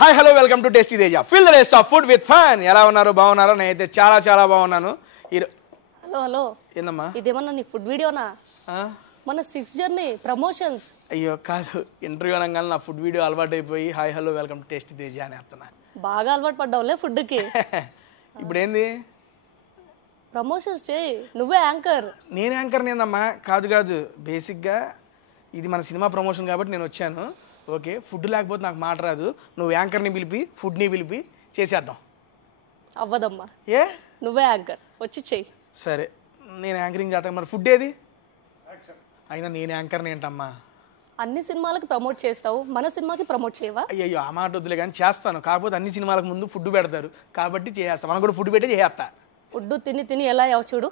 Hi hello welcome to tasty Teja fill the taste of food with fun. ఎలా ఉన్నారు? బాగున్నారా? నేనైతే చాలా చాలా బాగున్నాను. హలో హలో ఏందమ్మా ఇదేమన్నా నీ ఫుడ్ వీడియోనా? మన 6 జర్నీ ప్రమోషన్స్. అయ్యో కాదు, ఇంటర్వ్యూ అనగానే నా ఫుడ్ వీడియో అలవాటు అయిపోయి hi hello welcome to tasty Teja అని అర్థనా. బాగా అలవాటు పడ్డావులే ఫుడ్కి. ఇప్పుడు ఏంది ప్రమోషన్స్ చేయి, నువ్వే యాంకర్. నేను యాంకర్ నేనమ్మా. కాదు బేసిక్గా ఇది మన సినిమా ప్రమోషన్ కాబట్టి నేను వచ్చాను. ఓకే, ఫుడ్ లేకపోతే నాకు మాట రాదు. నువ్వు యాంకర్ని పిలిపి ఫుడ్ని పిలిపి చేసేద్దాం. అవ్వదమ్మా, ఏ నువ్వే యాంకర్, వచ్చి చెయ్యి. సరే, నేను యాంకరింగ్ చేస్తాను. మరి ఫుడ్ ఏది? అయినా నేను యాంకర్ని ఏంటమ్మా? అన్ని సినిమాలకి ప్రమోట్ చేస్తావు, మన సినిమాకి ప్రమోట్ చేయవా? అయ్యో ఆ మాట వద్దులే కానీ చేస్తాను. కాకపోతే అన్ని సినిమాలకు ముందు ఫుడ్ పెడతారు కాబట్టి చేస్తాను. మనం కూడా ఫుడ్ పెట్టి చేస్తా. ఫుడ్ తిని తిని ఎలా అయ్యావు చూడు.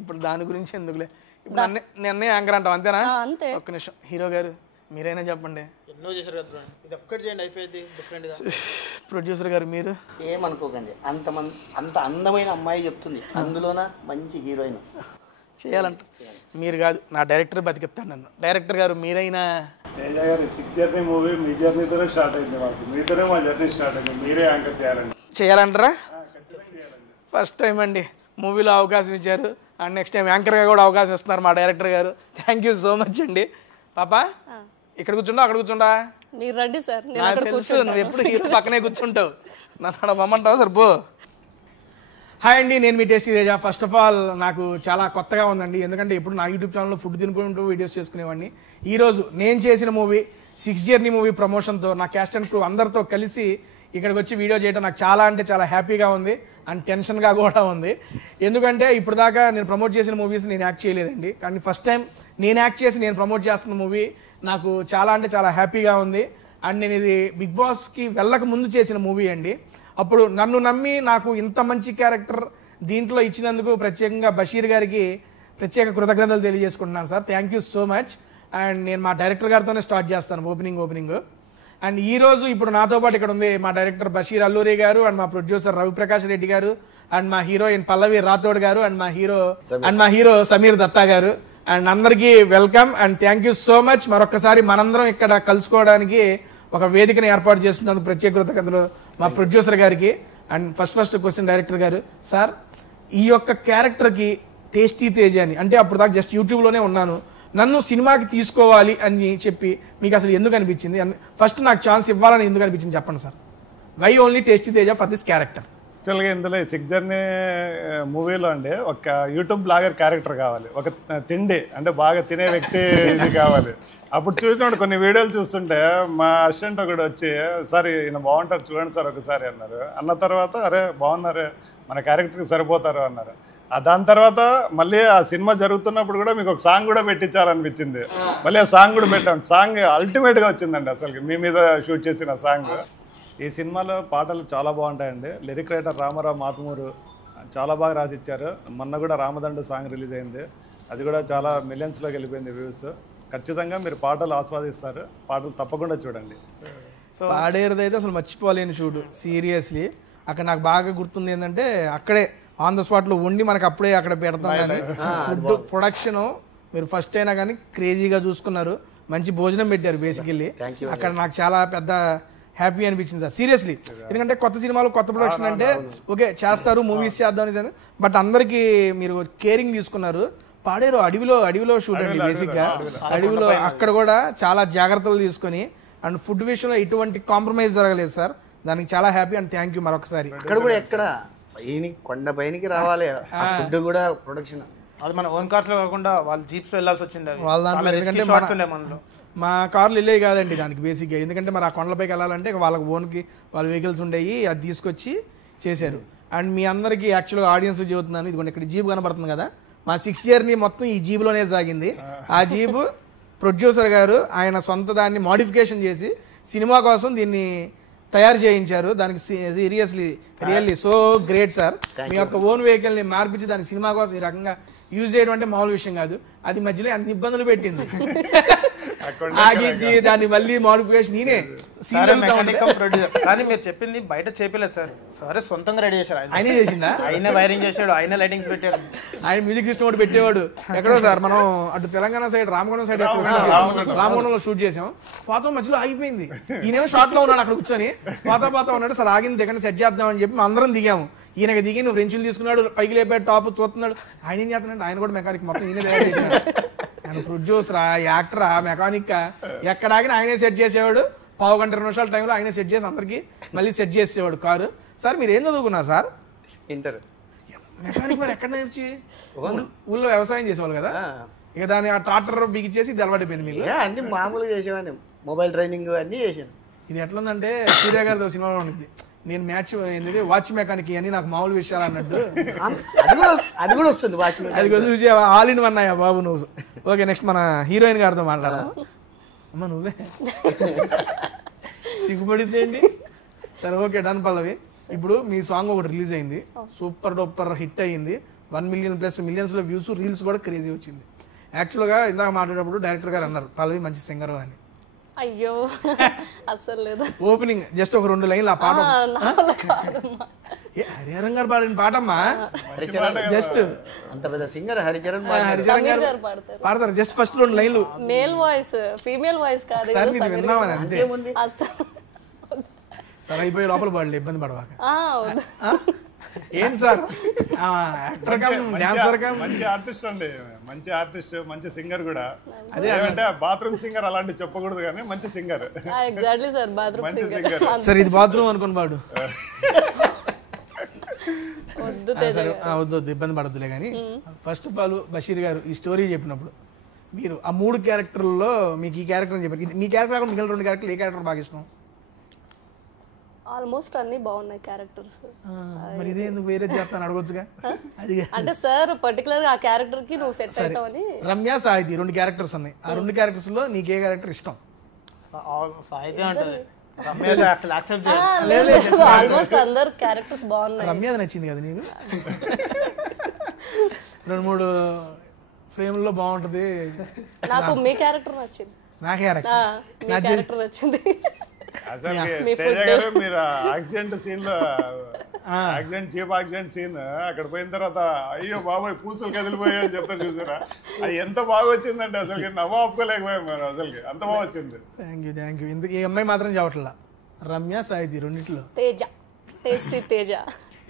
ఇప్పుడు దాని గురించి ఎందుకులే. ఇప్పుడు నన్నే యాంకర్ అంటాం అంతేనా? అంతే. ఒక్క నిమిషం, హీరో గారు మీరైనా చెప్పండి. ఎన్నో చేశారు కదా బ్రో, ఇది ఒక్కటి చేయండి అయిపోయింది డిఫరెంట్గా. ప్రొడ్యూసర్ గారు మీరు ఏమనుకోకండి, అంత అందమైన అమ్మాయి చెప్తుంది, అందులోన మంచి హీరోయిన్ చేయాలంట. మీరు కాదు, నా డైరెక్టర్ బతికిస్తాను నన్ను. డైరెక్టర్ గారు మీరైనా. సిక్స్ జర్నీ మూవీ మీ జర్నీతోనే స్టార్ట్ అయింది, మాకు మీతోనే మా జర్నీ స్టార్ట్ అయింది. మీరే యాంకర్ చేయాలంటారా? ఫస్ట్ టైం అండి మూవీలో అవకాశం ఇచ్చారు, అండ్ నెక్స్ట్ టైం యాంకర్గా కూడా అవకాశం ఇస్తున్నారు మా డైరెక్టర్ గారు. థ్యాంక్ యూ సో మచ్ అండి. పాపా ఇక్కడ కూర్చుంటా అక్కడ కూర్చుంటా మీరు రండి సార్. నాకు తెలుసు నువ్వు ఎప్పుడు హీరో పక్కనే కూర్చుంటావు, నన్ను అక్కడ మమ్మంటావు సరిపో. హాయ్ అండి, నేను మీ tasty Teja. First of all నాకు చాలా కొత్తగా ఉందండి, ఎందుకంటే ఇప్పుడు నా యూట్యూబ్ ఛానల్లో ఫుడ్ తినుకుంటూ వీడియోస్ చేసుకునేవాడిని. ఈరోజు నేను చేసిన మూవీ 6 జర్నీ మూవీ ప్రమోషన్తో నా క్యాస్ట్ అండ్ క్రూ అందరితో కలిసి ఇక్కడికి వచ్చి వీడియో చేయడం నాకు చాలా అంటే చాలా హ్యాపీగా ఉంది అండ్ టెన్షన్గా కూడా ఉంది. ఎందుకంటే ఇప్పుడు దాకా నేను ప్రమోట్ చేసిన మూవీస్ నేను యాక్ట్ చేయలేదండి, కానీ ఫస్ట్ టైం నేను యాక్ట్ చేసి నేను ప్రమోట్ చేస్తున్న మూవీ నాకు చాలా అంటే చాలా హ్యాపీగా ఉంది. అండ్ నేను ఇది బిగ్ బాస్కి వెళ్ళక ముందు చేసిన మూవీ అండి. అప్పుడు నన్ను నమ్మి నాకు ఇంత మంచి క్యారెక్టర్ దీంట్లో ఇచ్చినందుకు ప్రత్యేకంగా బషీర్ గారికి ప్రత్యేక కృతజ్ఞతలు తెలియజేసుకుంటున్నాను sir. Thank you so much. And నేను మా డైరెక్టర్ గారితోనే స్టార్ట్ చేస్తాను ఓపెనింగ్. అండ్ ఈ రోజు ఇప్పుడు నాతో పాటు ఇక్కడ ఉంది మా డైరెక్టర్ బషీర్ అల్లూరి గారు, అండ్ మా ప్రొడ్యూసర్ రవిప్రకాష్ రెడ్డి గారు, అండ్ మా హీరోయిన్ పల్లవి రాథోడ్ గారు, అండ్ మా హీరో సమీర్ దత్తా గారు. అండ్ అందరికీ welcome and thank you so much. మరొకసారి మనందరం ఇక్కడ కలుసుకోవడానికి ఒక వేదికను ఏర్పాటు చేస్తున్నందుకు ప్రత్యేక కృతజ్ఞతలు మా ప్రొడ్యూసర్ గారికి. అండ్ ఫస్ట్ క్వశ్చన్ డైరెక్టర్ గారు, సార్ ఈ యొక్క క్యారెక్టర్కి టేస్టీ తేజ అని అంటే అప్పుడు దాకా జస్ట్ యూట్యూబ్లోనే ఉన్నాను, నన్ను సినిమాకి తీసుకోవాలి అని చెప్పి మీకు అసలు ఎందుకు అనిపించింది? ఫస్ట్ నాకు ఛాన్స్ ఇవ్వాలని ఎందుకు అనిపించింది చెప్పండి sir. Why only Tasty Teja for this character? యాక్చువల్గా ఇందులో సిక్స్ జర్నీ మూవీలో అండి ఒక యూట్యూబ్ బ్లాగర్ క్యారెక్టర్ కావాలి, ఒక తిండి అంటే బాగా తినే వ్యక్తి ఇది కావాలి. అప్పుడు చూసినప్పుడు కొన్ని వీడియోలు చూస్తుంటే మా అసిస్టెంట్ ఒకటి వచ్చి సార్ ఈయన బాగుంటారు చూడండి సార్ ఒకసారి అన్నారు. అన్న తర్వాత అరే బాగున్నారే మన క్యారెక్టర్కి సరిపోతారు అన్నారు. దాని తర్వాత మళ్ళీ ఆ సినిమా జరుగుతున్నప్పుడు కూడా మీకు ఒక సాంగ్ కూడా పెట్టించాలనిపించింది. మళ్ళీ ఆ సాంగ్ కూడా పెట్టాం. సాంగ్ అల్టిమేట్గా వచ్చిందండి అసలు మీ మీద షూట్ చేసిన సాంగ్. ఈ సినిమాలో పాటలు చాలా బాగుంటాయండి. లిరిక్ రైటర్ రామారావు మాతుమూరు చాలా బాగా రాసిచ్చారు. మొన్న కూడా రామదండు సాంగ్ రిలీజ్ అయింది, అది కూడా చాలా మిలియన్స్లోకి వెళ్ళిపోయింది వ్యూస్. ఖచ్చితంగా మీరు పాటలు ఆస్వాదిస్తారు, పాటలు తప్పకుండా చూడండి. పాడేరుది అయితే అసలు మర్చిపోలేని షూట్ సీరియస్లీ. అక్కడ నాకు బాగా గుర్తుంది ఏంటంటే అక్కడే ఆన్ ద స్పాట్లో ఉండి మనకు అప్పుడే అక్కడ పెడతాం. కానీ ఫుడ్ ప్రొడక్షన్ మీరు ఫస్ట్ అయినా కానీ క్రేజీగా చూసుకున్నారు, మంచి భోజనం పెట్టారు బేసికల్లీ. అక్కడ నాకు చాలా పెద్ద హ్యాపీ అనిపించింది సార్ సీరియస్లీ. ఎందుకంటే కొత్త సినిమాలు కొత్త ప్రొడక్షన్ అంటే ఓకే చేస్తారు, మూవీస్ చేద్దామని, బట్ అందరికీ మీరు కేరింగ్ తీసుకున్నారు. పాడేరు అడవిలో షూట్ అండి బేసిక్గా. అడవిలో అక్కడ కూడా చాలా జాగ్రత్తలు తీసుకొని అండ్ ఫుడ్ విషయంలో ఎటువంటి కాంప్రమైజ్ జరగలేదు సార్. దానికి చాలా హ్యాపీ అండ్ థ్యాంక్ యూ మరొకసారి. అక్కడ కూడా ఎక్కడ కొండ పైనకి రావాలి ఫుడ్ కూడా ప్రొడక్షన్, అది మన ఓన్ కార్స్ లో కాకుండా వాళ్ళ జీప్స్ వెళ్ళాల్సి వచ్చింది. వాళ్ళ దాంట్లో ఎందుకంటే మా కార్లు వెళ్ళేవి కాదండి దానికి బేసిక్గా. ఎందుకంటే మరి ఆ కొండలపైకి వెళ్ళాలంటే వాళ్ళకి ఓన్కి వాళ్ళ వెహికల్స్ ఉండేవి, అది తీసుకొచ్చి చేశారు. అండ్ మీ అందరికీ యాక్చువల్గా ఆడియన్స్ చెబుతున్నాను, ఇదిగోండి ఇక్కడ జీప్ కనబడుతుంది కదా, మా 6 జర్నీ మొత్తం ఈ జీబులోనే సాగింది. ఆ జీబు ప్రొడ్యూసర్ గారు ఆయన సొంత దాన్ని మోడిఫికేషన్ చేసి సినిమా కోసం దీన్ని తయారు చేయించారు. దానికి రియల్లీ సో గ్రేట్ సార్. మీ యొక్క ఓన్ వెహికల్ని మార్పించి దాని సినిమా కోసం ఈ రకంగా యూజ్ చేయడం అంటే మామూలు విషయం కాదు. అది మధ్యలో అన్ని ఇబ్బందులు పెట్టింది. ఆగింది, దాన్ని మళ్ళీ మాడిఫికేషన్ నేనే ప్రొడ్యూసర్. కానీ మీరు చెప్పింది బయట చేపలేదు సార్, సరే సొంతంగా రెడీ చేశారు. ఆయనే చేసిందా? ఆయనే వైరింగ్ చేశాడు, ఆయనే లైటింగ్స్ పెట్టాడు, ఆయన మ్యూజిక్ సిస్టమ్ ఒకటి పెట్టేవాడు. ఎక్కడో సార్ మనం అటు తెలంగాణ సైడ్ రామగుండం సైడ్ రామగుండంలో షూట్ చేసాం. పాత మధ్యలో ఆగిపోయింది. ఈయనేమో షార్ట్ లో ఉన్నాడు అక్కడ కూర్చొని, పాత ఉన్నాడు. సార్ ఆగింది దగ్గర సెట్ చేద్దాం అని చెప్పి అందరం దిగాము. ఈయనకి దిగి నువ్వు రెంచులు తీసుకున్నాడు, పైకి లేపాడు, టాప్ చూస్తున్నాడు. ఆయన ఏం చేస్తున్నాడు, ఆయన కూడా మెకానిక్ మొత్తం ఈయన తయారు చేసినాడు. ఆయన ప్రొడ్యూసరా, యాక్టరా, మెకానిక్ ఎక్కడ ఆగినా ఆయనే సెట్ చేసేవాడు. 15 గంట 20 నిమిషాల టైంలో ఆయనే సెట్ చేసి అందరికి మళ్ళీ సెట్ చేసేవాడు కారు. సార్ మీరు ఏం చదువుకున్నారు సార్? ఇంటర్. మెకానిక్ మరి ఎక్కడ నేర్చి? ఊళ్ళో వ్యవసాయం చేసేవాళ్ళు కదా, ఇక దాన్ని ఆ ట్రాక్టర్ బిగిచ్చేసి ఇది అలవాటైపోయింది మీకు? అన్ని మామూలుగా చేసేవాడిని, మొబైల్ ట్రైనింగ్ అన్నీ చేసాను. ఇది ఎట్లుందంటే సూర్య గారితో సినిమాలో ఉంటుంది, నేను మ్యాచ్ ఏంటి వాచ్ మెకానిక్ అని నాకు మామూలు విషయాలు అన్నట్టు. అది కూడా వస్తుంది వాచ్. అది చూసి ఆల్ ఇన్ వన్ అయ్యా బాబు నువ్వు. ఓకే, నెక్స్ట్ మన హీరోయిన్ గారితో మాట్లాడదాం. అమ్మ నువ్వే సిగ్గుపడింది ఏంటి? సరే ఓకే, డన్ పల్లవి. ఇప్పుడు మీ సాంగ్ ఒకటి రిలీజ్ అయింది, సూపర్ డూపర్ హిట్ అయ్యింది. 1 మిలియన్ ప్లస్ మిలియన్స్లో వ్యూస్, రీల్స్ కూడా క్రేజీ వచ్చింది. యాక్చువల్గా ఇందాక మాట్లాడేటప్పుడు డైరెక్టర్ గారు అన్నారు పల్లవి మంచి సింగర్ అని. అయ్యో అసలు లేదు. ఓపెనింగ్ జస్ట్ ఒక 2 లైన్లు ఆ పాట. హరిహరన్ గారు పాడిన పాటమ్మా, జస్ట్ అంత పెద్ద సింగర్ హరిచరణ్ గారు పాడతారు. జస్ట్ ఫస్ట్ 2 లైన్లు మేల్ వాయిస్, ఫీమేల్ వాయిస్ కాదు. సార్ మీరు విన్నామని అంతే. అసలు సార్ అయిపోయి లోపల పడలే, ఇబ్బంది పడవాక. ఏంటి sir actor come dancer come మంచి ఆర్టిస్ట్ అండి, మంచి ఆర్టిస్ట్, మంచి సింగర్ కూడా. అదే అంటే బాత్రూమ్ సింగర్ అలాంటి చెప్పకూడదు కానీ మంచి సింగర్. ఎగ్జాక్ట్లీ సార్, బాత్రూమ్ మంచి సింగర్. సింగర్. సార్ ఇది బాత్రూమ్ అనుకుని పాడు. వద్దు సరే వద్దు ఇబ్బంది పడద్దులే కానీ. ఫస్ట్ ఆఫ్ ఆల్ బషీర్ గారు ఈ స్టోరీ చెప్పినప్పుడు మీరు ఆ 3 క్యారెక్టర్లలో మీకు ఈ క్యారెక్టర్ అని చెప్పారు. మీ క్యారెక్టర్ కాకుండా మిగిలిన 2 క్యారెక్టర్లు ఏ క్యారెక్టర్ బాగా ఇష్టం? ఆల్మోస్ట్ అన్ని బాగున్నాయి క్యారెక్టర్స్. మరి ఇదే ఎందుకు వేరే చెప్తాను అడగొచ్చుగా. అది అంటే సార్ పర్టికులర్ గా ఆ క్యారెక్టర్ కి నువ్వు సెట్ అవుతావని. రమ్య సాహితి 2 క్యారెక్టర్స్ ఉన్నాయి. ఆ 2 క్యారెక్టర్స్ లో నీకు ఏ క్యారెక్టర్ ఇష్టం? సాహిత్యం అంటది. అసలు యాక్సెప్ట్ చేయాలి. ఆల్మోస్ట్ అందరు క్యారెక్టర్స్ బాగున్నాయి. రమ్య నచ్చింది కదా నీకు? 2-3 ఫ్రేమ్లో బాగుంటది. నాకు మీ క్యారెక్టర్ నచ్చింది. నా క్యారెక్టర్ మీ క్యారెక్టర్ నచ్చింది. అసలు తేజ గారు మీరు యాక్సిడెంట్ సీన్ లో చీప్ యాక్సిడెంట్ సీన్ అక్కడ పోయిన తర్వాత అయ్యో బాబాయ్ పూసలు కదిలిపోయా అని చెప్తారు చూసారా, అది ఎంత బాగా వచ్చిందంటే అసలు నవ్వు ఆపుకోలేకపోయాం మనం, అసలుకి అంత బాగా వచ్చింది. Thank you. ఇందుకు ఈ అమ్మాయి మాత్రం చెప్పట్లా, రమ్య సాహితి రెండిట్లో తేజ, టేస్టీ తేజ.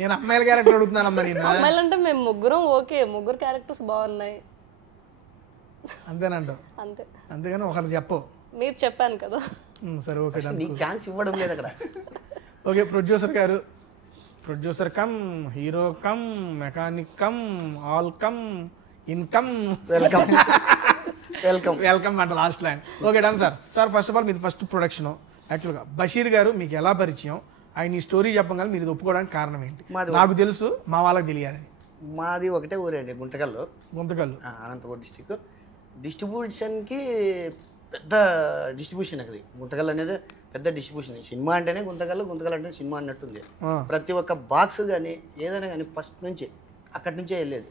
నేను అమ్మాయిల క్యారెక్టర్ అడుగుతున్నానమ్మా. నేను అమ్మాయిలంటే మేము ముగ్గురం ఓకే, ముగ్గురు క్యారెక్టర్స్ బాగున్నాయి అంతేనంటావు? అంతే. అంతేగాని ఒకరు చెప్పవు. మీరు చెప్పాను కదా. సరే ఓకే, నీకు ఛాన్స్ ఇవ్వడం లేదు అక్కడ. ఓకే, ప్రొడ్యూసర్ గారు, producer cum hero cum mechanic cum all cum income welcome welcome welcome అంట last line. Okay done sir. Sir first of all మీది ఫస్ట్ ప్రొడక్షన్. యాక్చువల్గా బషీర్ గారు మీకు ఎలా పరిచయం, ఆయన ఈ స్టోరీ చెప్పగానే మీరు ఇది ఒప్పుకోవడానికి కారణం ఏంటి? నాకు తెలుసు, మా వాళ్ళకి తెలియాలని. మాది ఒకటే ఊరే అండి, గుంతకల్లు. అనంతపురం డిస్టిక్. డిస్ట్రిబ్యూషన్కి పెద్ద డిస్ట్రిబ్యూషన్ అది. గుంతకల్ అనేది పెద్ద డిస్ట్రిబ్యూషన్. సినిమా అంటేనే గుంతకల్, గుంతకల్ అంటే సినిమా అన్నట్టుంది. ప్రతి ఒక్క బాక్స్ కానీ ఏదైనా కానీ ఫస్ట్ నుంచి అక్కడి నుంచే వెళ్ళేది.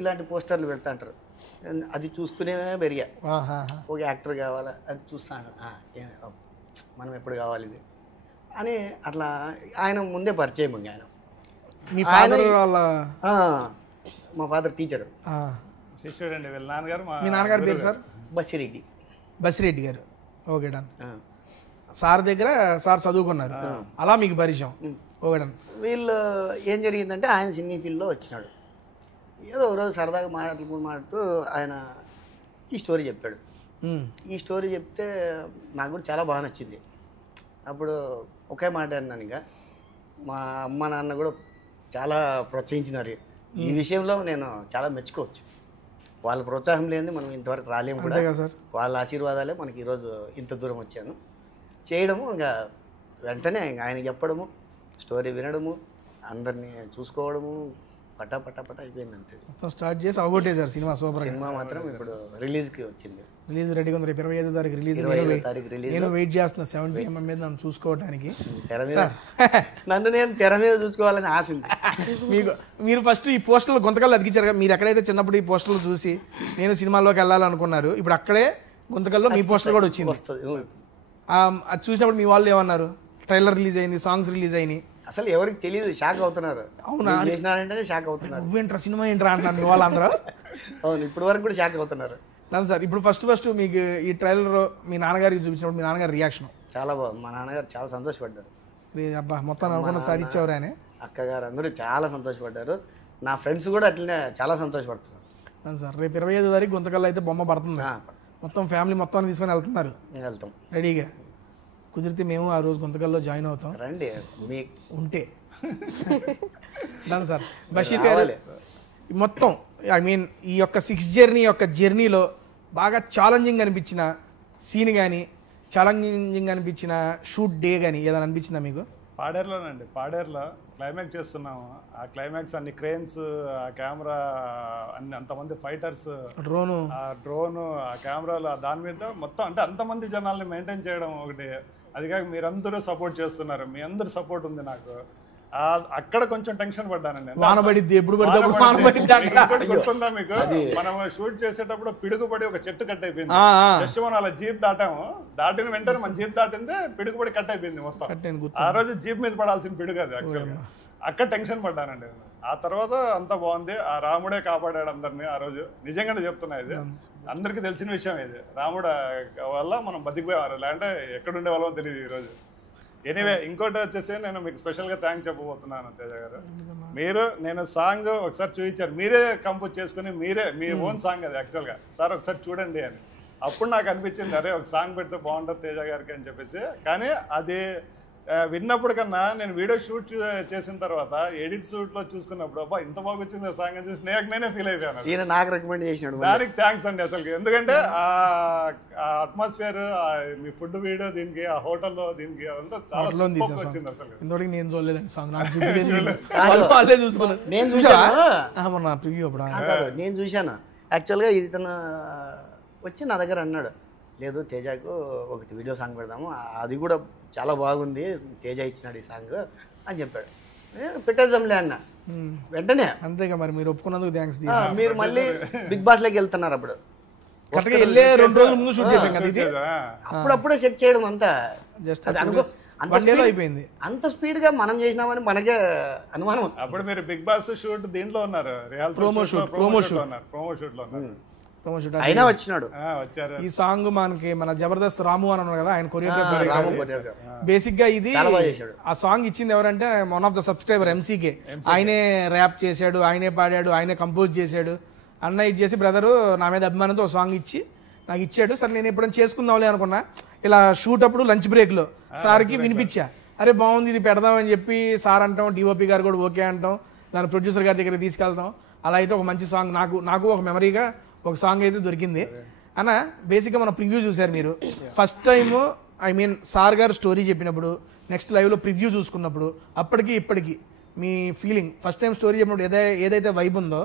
ఇలాంటి పోస్టర్లు పెడతా అంటారు, అది చూస్తూనే పెరిగా. ఒక యాక్టర్ కావాలా, అది చూస్తాను, మనం ఎప్పుడు కావాలి ఇది అని. అట్లా ఆయన ముందే పరిచయం. ఆయన మా ఫాదర్ టీచర్, శిష్యుడు అండి వీళ్ళ నాన్నగారు. మీ నాన్నగారి పేరు సార్? బసిరెడ్డి. బసిరెడ్డి గారు. Okay done. సార్ దగ్గర సార్ చదువుకున్నారు, అలా మీకు పరిచయం. Okay done. వీళ్ళు ఏం జరిగిందంటే ఆయన సినీ ఫీల్డ్లో వచ్చినాడు. ఏదో ఒకరోజు సరదాగా మాట్లాడుతూ ఆయన ఈ స్టోరీ చెప్పాడు. ఈ స్టోరీ చెప్తే నాకు కూడా చాలా బాగా నచ్చింది. అప్పుడు ఒకే మాట అన్నాను, ఇంకా మా అమ్మ నాన్న కూడా చాలా ప్రోత్సహించినారు ఈ విషయంలో. నేను చాలా మెచ్చుకోవచ్చు. వాళ్ళ ప్రోత్సాహం లేనిది మనం ఇంతవరకు రాలేము కూడా. వాళ్ళ ఆశీర్వాదాలే మనకి ఈరోజు ఇంత దూరం వచ్చాను. చేయడము ఇంకా వెంటనే ఆయన చెప్పడము, స్టోరీ వినడము, అందరినీ చూసుకోవడము, పటా పటా పటా అయిపోయింది అంతే. మొత్తం స్టార్ట్ చేసి అవగొట్టేశారు సినిమా సూపర్. సినిమా మాత్రం ఇప్పుడు రిలీజ్కి వచ్చింది. రిలీజ్ రెడీగా ఉంది. రేపు 25వ తారీఖు రిలీజ్. 25వ తారీఖు రిలీజ్. నేను వెయిట్ చేస్తున్నా 70mm మీద నన్ను చూసుకోవడానికి. తెర మీద నన్ను నేను తెర మీద చూసుకోవాలని ఆశ ఉంది. మీరు ఫస్ట్ ఈ పోస్టర్లు గుంతకల్లో అతికించారు కదా, మీరు ఎక్కడైతే చిన్నప్పుడు ఈ పోస్టర్లు చూసి నేను సినిమాల్లోకి వెళ్ళాలనుకున్నారు, ఇప్పుడు అక్కడే గుంతకల్లో మీ పోస్టర్ కూడా వచ్చింది. అది చూసినప్పుడు మీ వాళ్ళు ఏమన్నారు? ట్రైలర్ రిలీజ్ అయింది, సాంగ్స్ రిలీజ్ అయినాయి, అసలు ఎవరికి తెలియదు, షాక్ అవుతున్నారు. అవునా? చేసినారంటేనే షాక్ అవుతున్నారు. నువ్వేంట్రా సినిమా ఏంట్రా అంటున్నారు మీ వాళ్ళందరూ. అవును, ఇప్పటి వరకు కూడా షాక్ అవుతున్నారు. సార్ ఇప్పుడు ఫస్ట్ మీకు ఈ ట్రైలర్ మీ నాన్నగారికి చూపించినప్పుడు మీ నాన్నగారి రియాక్షన్? చాలా బాగుంది. మా నాన్నగారు చాలా సంతోషపడ్డారు. అబ్బా మొత్తం అనుకున్న సాధించేవారు ఆయన. అక్కగారు అందరూ చాలా సంతోషపడ్డారు. నా ఫ్రెండ్స్ కూడా అట్లనే చాలా సంతోషపడుతున్నారు. సార్ రేపు 25వ తారీఖు గుంతకల్లో అయితే బొమ్మ పడుతుంది. మొత్తం ఫ్యామిలీ మొత్తాన్ని తీసుకొని వెళ్తున్నారు. వెళ్తాం రెడీగా. కుదిరితే మేము ఆ రోజు గుంతకల్లో జాయిన్ అవుతాం. రండి మీ ఉంటే. సార్ బషీర్ గారు మొత్తం ఐ మీన్ ఈ యొక్క 6 జర్నీ యొక్క జర్నీలో బాగా ఛాలెంజింగ్ అనిపించిన సీన్ కానీ, ఛాలెంజింగ్ అనిపించిన షూట్ డే కానీ ఏదైనా అనిపించిందా మీకు? పాడేరులోనండి. పాడేరులో క్లైమాక్స్ చేస్తున్నాము. ఆ క్లైమాక్స్ అన్ని క్రేన్స్, ఆ కెమెరా, అంతమంది ఫైటర్స్, డ్రోను, ఆ కెమెరాలు, దాని మీద మొత్తం అంటే అంతమంది జనాల్ని మెయింటైన్ చేయడం ఒకటి. అది కాక మీరందరూ సపోర్ట్ చేస్తున్నారు, మీ అందరు సపోర్ట్ ఉంది నాకు. అక్కడ కొంచెం టెన్షన్ పడ్డానండి. వానబడిద్ది ఎప్పుడు పడితే గుర్తుందా మీకు? మనం షూట్ చేసేటప్పుడు పిడుగుపడి ఒక చెట్టు కట్ అయిపోయింది. జస్ట్ మనం అలా జీప్ దాటాము, దాటిన వెంటనే మన జీప్ దాటింది, పిడుగుపడి కట్ అయిపోయింది మొత్తం. ఆ రోజు జీప్ మీద పడాల్సిన పిడుగు అది యాక్చువల్గా. అక్కడ టెన్షన్ పడ్డానండి. ఆ తర్వాత అంతా బాగుంది. ఆ రాముడే కాపాడాడు అందరినీ ఆ రోజు. నిజంగానే చెప్తున్నా, ఇది అందరికీ తెలిసిన విషయం. ఇది రాముడు వల్ల మనం బతికిపోయేవారు, లేదంటే ఎక్కడుండే వాళ్ళమో తెలియదు ఈ రోజు. ఎనీవే, ఇంకోటి వచ్చేసి నేను మీకు స్పెషల్గా థ్యాంక్స్ చెప్పబోతున్నాను తేజ గారు. నేను సాంగ్ ఒకసారి చూపించారు, మీరే కంపోజ్ చేసుకుని మీరే మీ ఓన్ సాంగ్ అది యాక్చువల్గా. సార్ ఒకసారి చూడండి అని. అప్పుడు నాకు అనిపించింది, అరే ఒక సాంగ్ పెడితే బాగుంటుంది తేజ గారికి అని చెప్పేసి. కానీ అది విన్నప్పుడు కన్నా నేను వీడియో షూట్ చేసిన తర్వాత ఎడిట్ షూట్ లో చూసుకున్నప్పుడు అబ్బా ఇంత బాగా వచ్చింది సాంగ్ అని చూసి నేనే ఫీల్ అయిపోయాను. ఈయన నాకు రికమెండ్ చేసినాడు. దానికి థ్యాంక్స్ అండి అసలు. ఎందుకంటే ఆ అట్మాస్ఫియర్, మీ ఫుడ్ వీడియో, దీనికి ఆ హోటల్లో, దీనికి అంతా చాలా వచ్చింది అసలు. ఇంతవరకు నేను చూడలేదండి సాంగ్. నేను చూశాను యాక్చువల్గా. ఇది తన వచ్చి నా దగ్గర అన్నాడు, లేదు తేజకు ఒకటి వీడియో సాంగ్ పెడదాము, అది కూడా చాలా బాగుంది, తేజ ఇచ్చినాడు ఈ సాంగ్ అని చెప్పాడు. పెట్టేద్దాంలే అన్న వెంటనే. అంతేగా మరి, మీరు ఒప్పుకున్నందుకు థ్యాంక్స్. మీరు మళ్ళీ బిగ్ బాస్ లోకి వెళ్తున్నారు. అప్పుడు కరెక్ట్గా వెళ్ళే 2 రోజుల ముందు షూట్ చేసాం కదా ఇది. అప్పుడప్పుడే సెట్ చేయడం అంతా జస్ట్ అయిపోయింది. అంత స్పీడ్ గా మనం చేసినామని మనకే అనుమానం వస్తుంది. అప్పుడు మీరు బిగ్ బాస్ షూట్ దీంట్లో ఉన్నారు, ప్రోమో షూట్ లో ఉన్నారు. అయినా వచ్చినాడు. ఈ సాంగ్ మనకి మన జబర్దస్త్ రాము అని ఉన్నారు కదా, ఆయన కొరియోగ్రాఫర్. బేసిక్ గా ఇది ఆ సాంగ్ ఇచ్చింది ఎవరంటే one of the subscriber MCK. ఆయనే ర్యాప్ చేశాడు, ఆయనే పాడాడు, ఆయనే కంపోజ్ చేశాడు. అన్న ఇది చేసి బ్రదరు నా మీద అభిమానంతో ఒక సాంగ్ ఇచ్చి నాకు ఇచ్చాడు. సరే నేను ఎప్పుడైనా చేసుకుందాంలే అనుకున్నా. ఇలా షూట్ అప్పుడు లంచ్ బ్రేక్ లో సార్కి వినిపించా, అరే బాగుంది ఇది పెడదామని చెప్పి సార్ అంటాం, DOP గారు కూడా ఓకే అంటాం, దాని ప్రొడ్యూసర్ గారి దగ్గర తీసుకెళ్తాం. అలా అయితే ఒక మంచి సాంగ్ నాకు ఒక మెమరీగా ఒక సాంగ్ అయితే దొరికింది అన్న. బేసిక్గా మన ప్రివ్యూ చూసారు మీరు first time. I mean sir గారు స్టోరీ చెప్పినప్పుడు, నెక్స్ట్ లైవ్లో ప్రివ్యూ చూసుకున్నప్పుడు, అప్పటికి ఇప్పటికి మీ ఫీలింగ్, ఫస్ట్ టైం స్టోరీ చెప్పినప్పుడు ఏదైతే వైబ్ ఉందో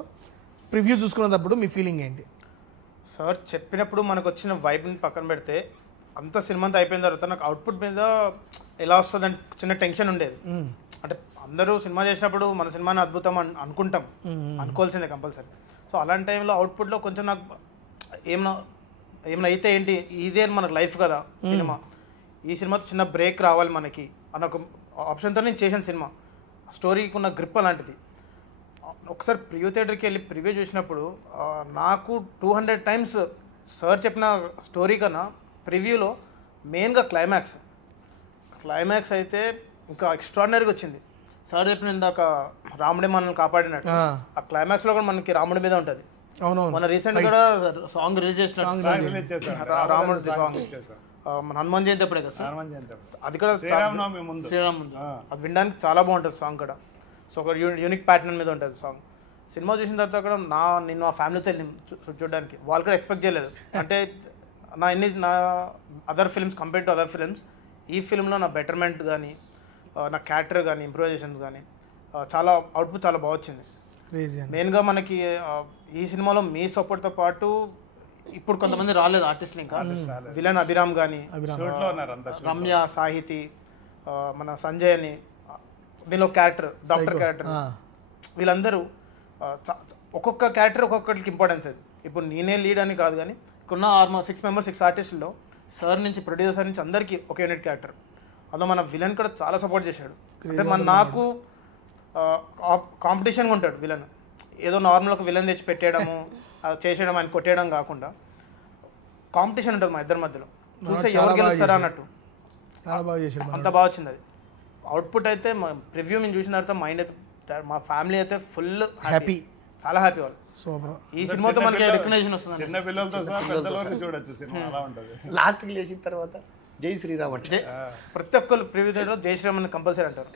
ప్రివ్యూ చూసుకున్నప్పుడు మీ ఫీలింగ్ ఏంటి? సార్ చెప్పినప్పుడు మనకు వచ్చిన వైబ్ని పక్కన పెడితే, అంత సినిమా అంతా అయిపోయిన తర్వాత నాకు అవుట్పుట్ మీద ఎలా వస్తుందని చిన్న టెన్షన్ ఉండేది. అంటే అందరూ సినిమా చేసినప్పుడు మన సినిమాని అద్భుతం అనుకుంటాం, అనుకోవాల్సిందే కంపల్సరీ. సో అలాంటి టైంలో అవుట్పుట్లో కొంచెం నాకు ఏమైనా అయితే ఏంటి, ఇదే మనకు లైఫ్ కదా సినిమా, ఈ సినిమాతో చిన్న బ్రేక్ రావాలి మనకి అన్న ఒక ఆప్షన్తో నేను చేసిన సినిమా. స్టోరీకి ఉన్న గ్రిప్ అలాంటిది. ఒకసారి ప్రివ్యూ థియేటర్కి వెళ్ళి ప్రివ్యూ చూసినప్పుడు నాకు 200 టైమ్స్ సార్ చెప్పిన స్టోరీ కన్నా ప్రివ్యూలో మెయిన్గా క్లైమాక్స్ అయితే ఇంకా ఎక్స్ట్రాడినరీగా వచ్చింది. సార్ చెప్పిన ఇందాక రాముడే మనల్ని కాపాడినట్టు, ఆ క్లైమాక్స్ లో కూడా మనకి రాముడి మీద ఉంటది. మన రీసెంట్ కూడా సాంగ్ రిలీజ్ చేసిన రాముడి సాంగ్ మన హనుమాన్ జయంతి అప్పుడే కదా, అది కూడా శ్రీరామ్ ముందు అది వినడానికి చాలా బాగుంటుంది సాంగ్ కూడా. సో ఒక యూనిక్ ప్యాటర్న్ మీద ఉంటుంది సాంగ్. సినిమా చూసిన తర్వాత కూడా నేను మా ఫ్యామిలీతో చూడడానికి, వాళ్ళు కూడా ఎక్స్పెక్ట్ చేయలేదు. అంటే నా other films compare to other films, ఈ ఫిల్మ్లో నా బెటర్మెంట్ కానీ, నా క్యారెక్టర్ కానీ, ఇంప్రూవైజేషన్స్ కానీ చాలా అవుట్పుట్ చాలా బాగా వచ్చింది. క్రేజీ అండి. మెయిన్గా మనకి ఈ సినిమాలో మీ సపోర్ట్తో పాటు ఇప్పుడు కొంతమంది రాలేదు ఆర్టిస్టులు ఇంకా. విలన్ అభిరామ్ కానీ, షూట్లో ఉన్నారు అంతా. రమ్య, సాహితి, మన సంజయ్ అని వీళ్ళ క్యారెక్టర్, డాక్టర్ క్యారెక్టర్, వీళ్ళందరూ ఒక్కొక్క క్యారెక్టర్ ఒక్కొక్కరికి ఇంపార్టెన్స్ అది. ఇప్పుడు నేనే లీడ్ అని కాదు కానీ ఇక్కడున్న 6 మెంబర్స్ 6 ఆర్టిస్టుల్లో సార్ నుంచి ప్రొడ్యూసర్ సార్ నుంచి అందరికీ ఒక యూనిట్ క్యారెక్టర్. అందులో మన విలన్ కూడా చాలా సపోర్ట్ చేశాడు. అంటే నాకు కాంపిటీషన్గా ఉంటాడు విలన్. ఏదో నార్మల్ ఒక విలన్ తెచ్చి పెట్టేయడము చేసేయడం ఆయన కొట్టేయడం కాకుండా కాంపిటీషన్ ఉంటుంది మా ఇద్దరి మధ్యలో. చూస్తే ఎవరు గెలుస్తారా అన్నట్టు చాలా బాగా చేశాడు. అంత బాగా వచ్చింది అది. అవుట్పుట్ అయితే రివ్యూ మేము చూసిన తర్వాత మైండ్ అయితే మా ఫ్యామిలీ అయితే ఫుల్ హ్యాపీ, చాలా హ్యాపీ వాళ్ళు. సూపర్. ఈ సినిమాతో మనకి రికగ్నైజేషన్ వస్తుంది. చిన్న పిల్లలతో సహా పెద్దల వరకు చూడొచ్చు సినిమా, అలా ఉంటుంది. లాస్ట్కి లేచిన తర్వాత జై శ్రీరామ్ అంటే ప్రతి ఒక్కరు ప్రివ్యూ దగ్గర జై శ్రీరామ్ అని కంపల్సరీ అంటారు.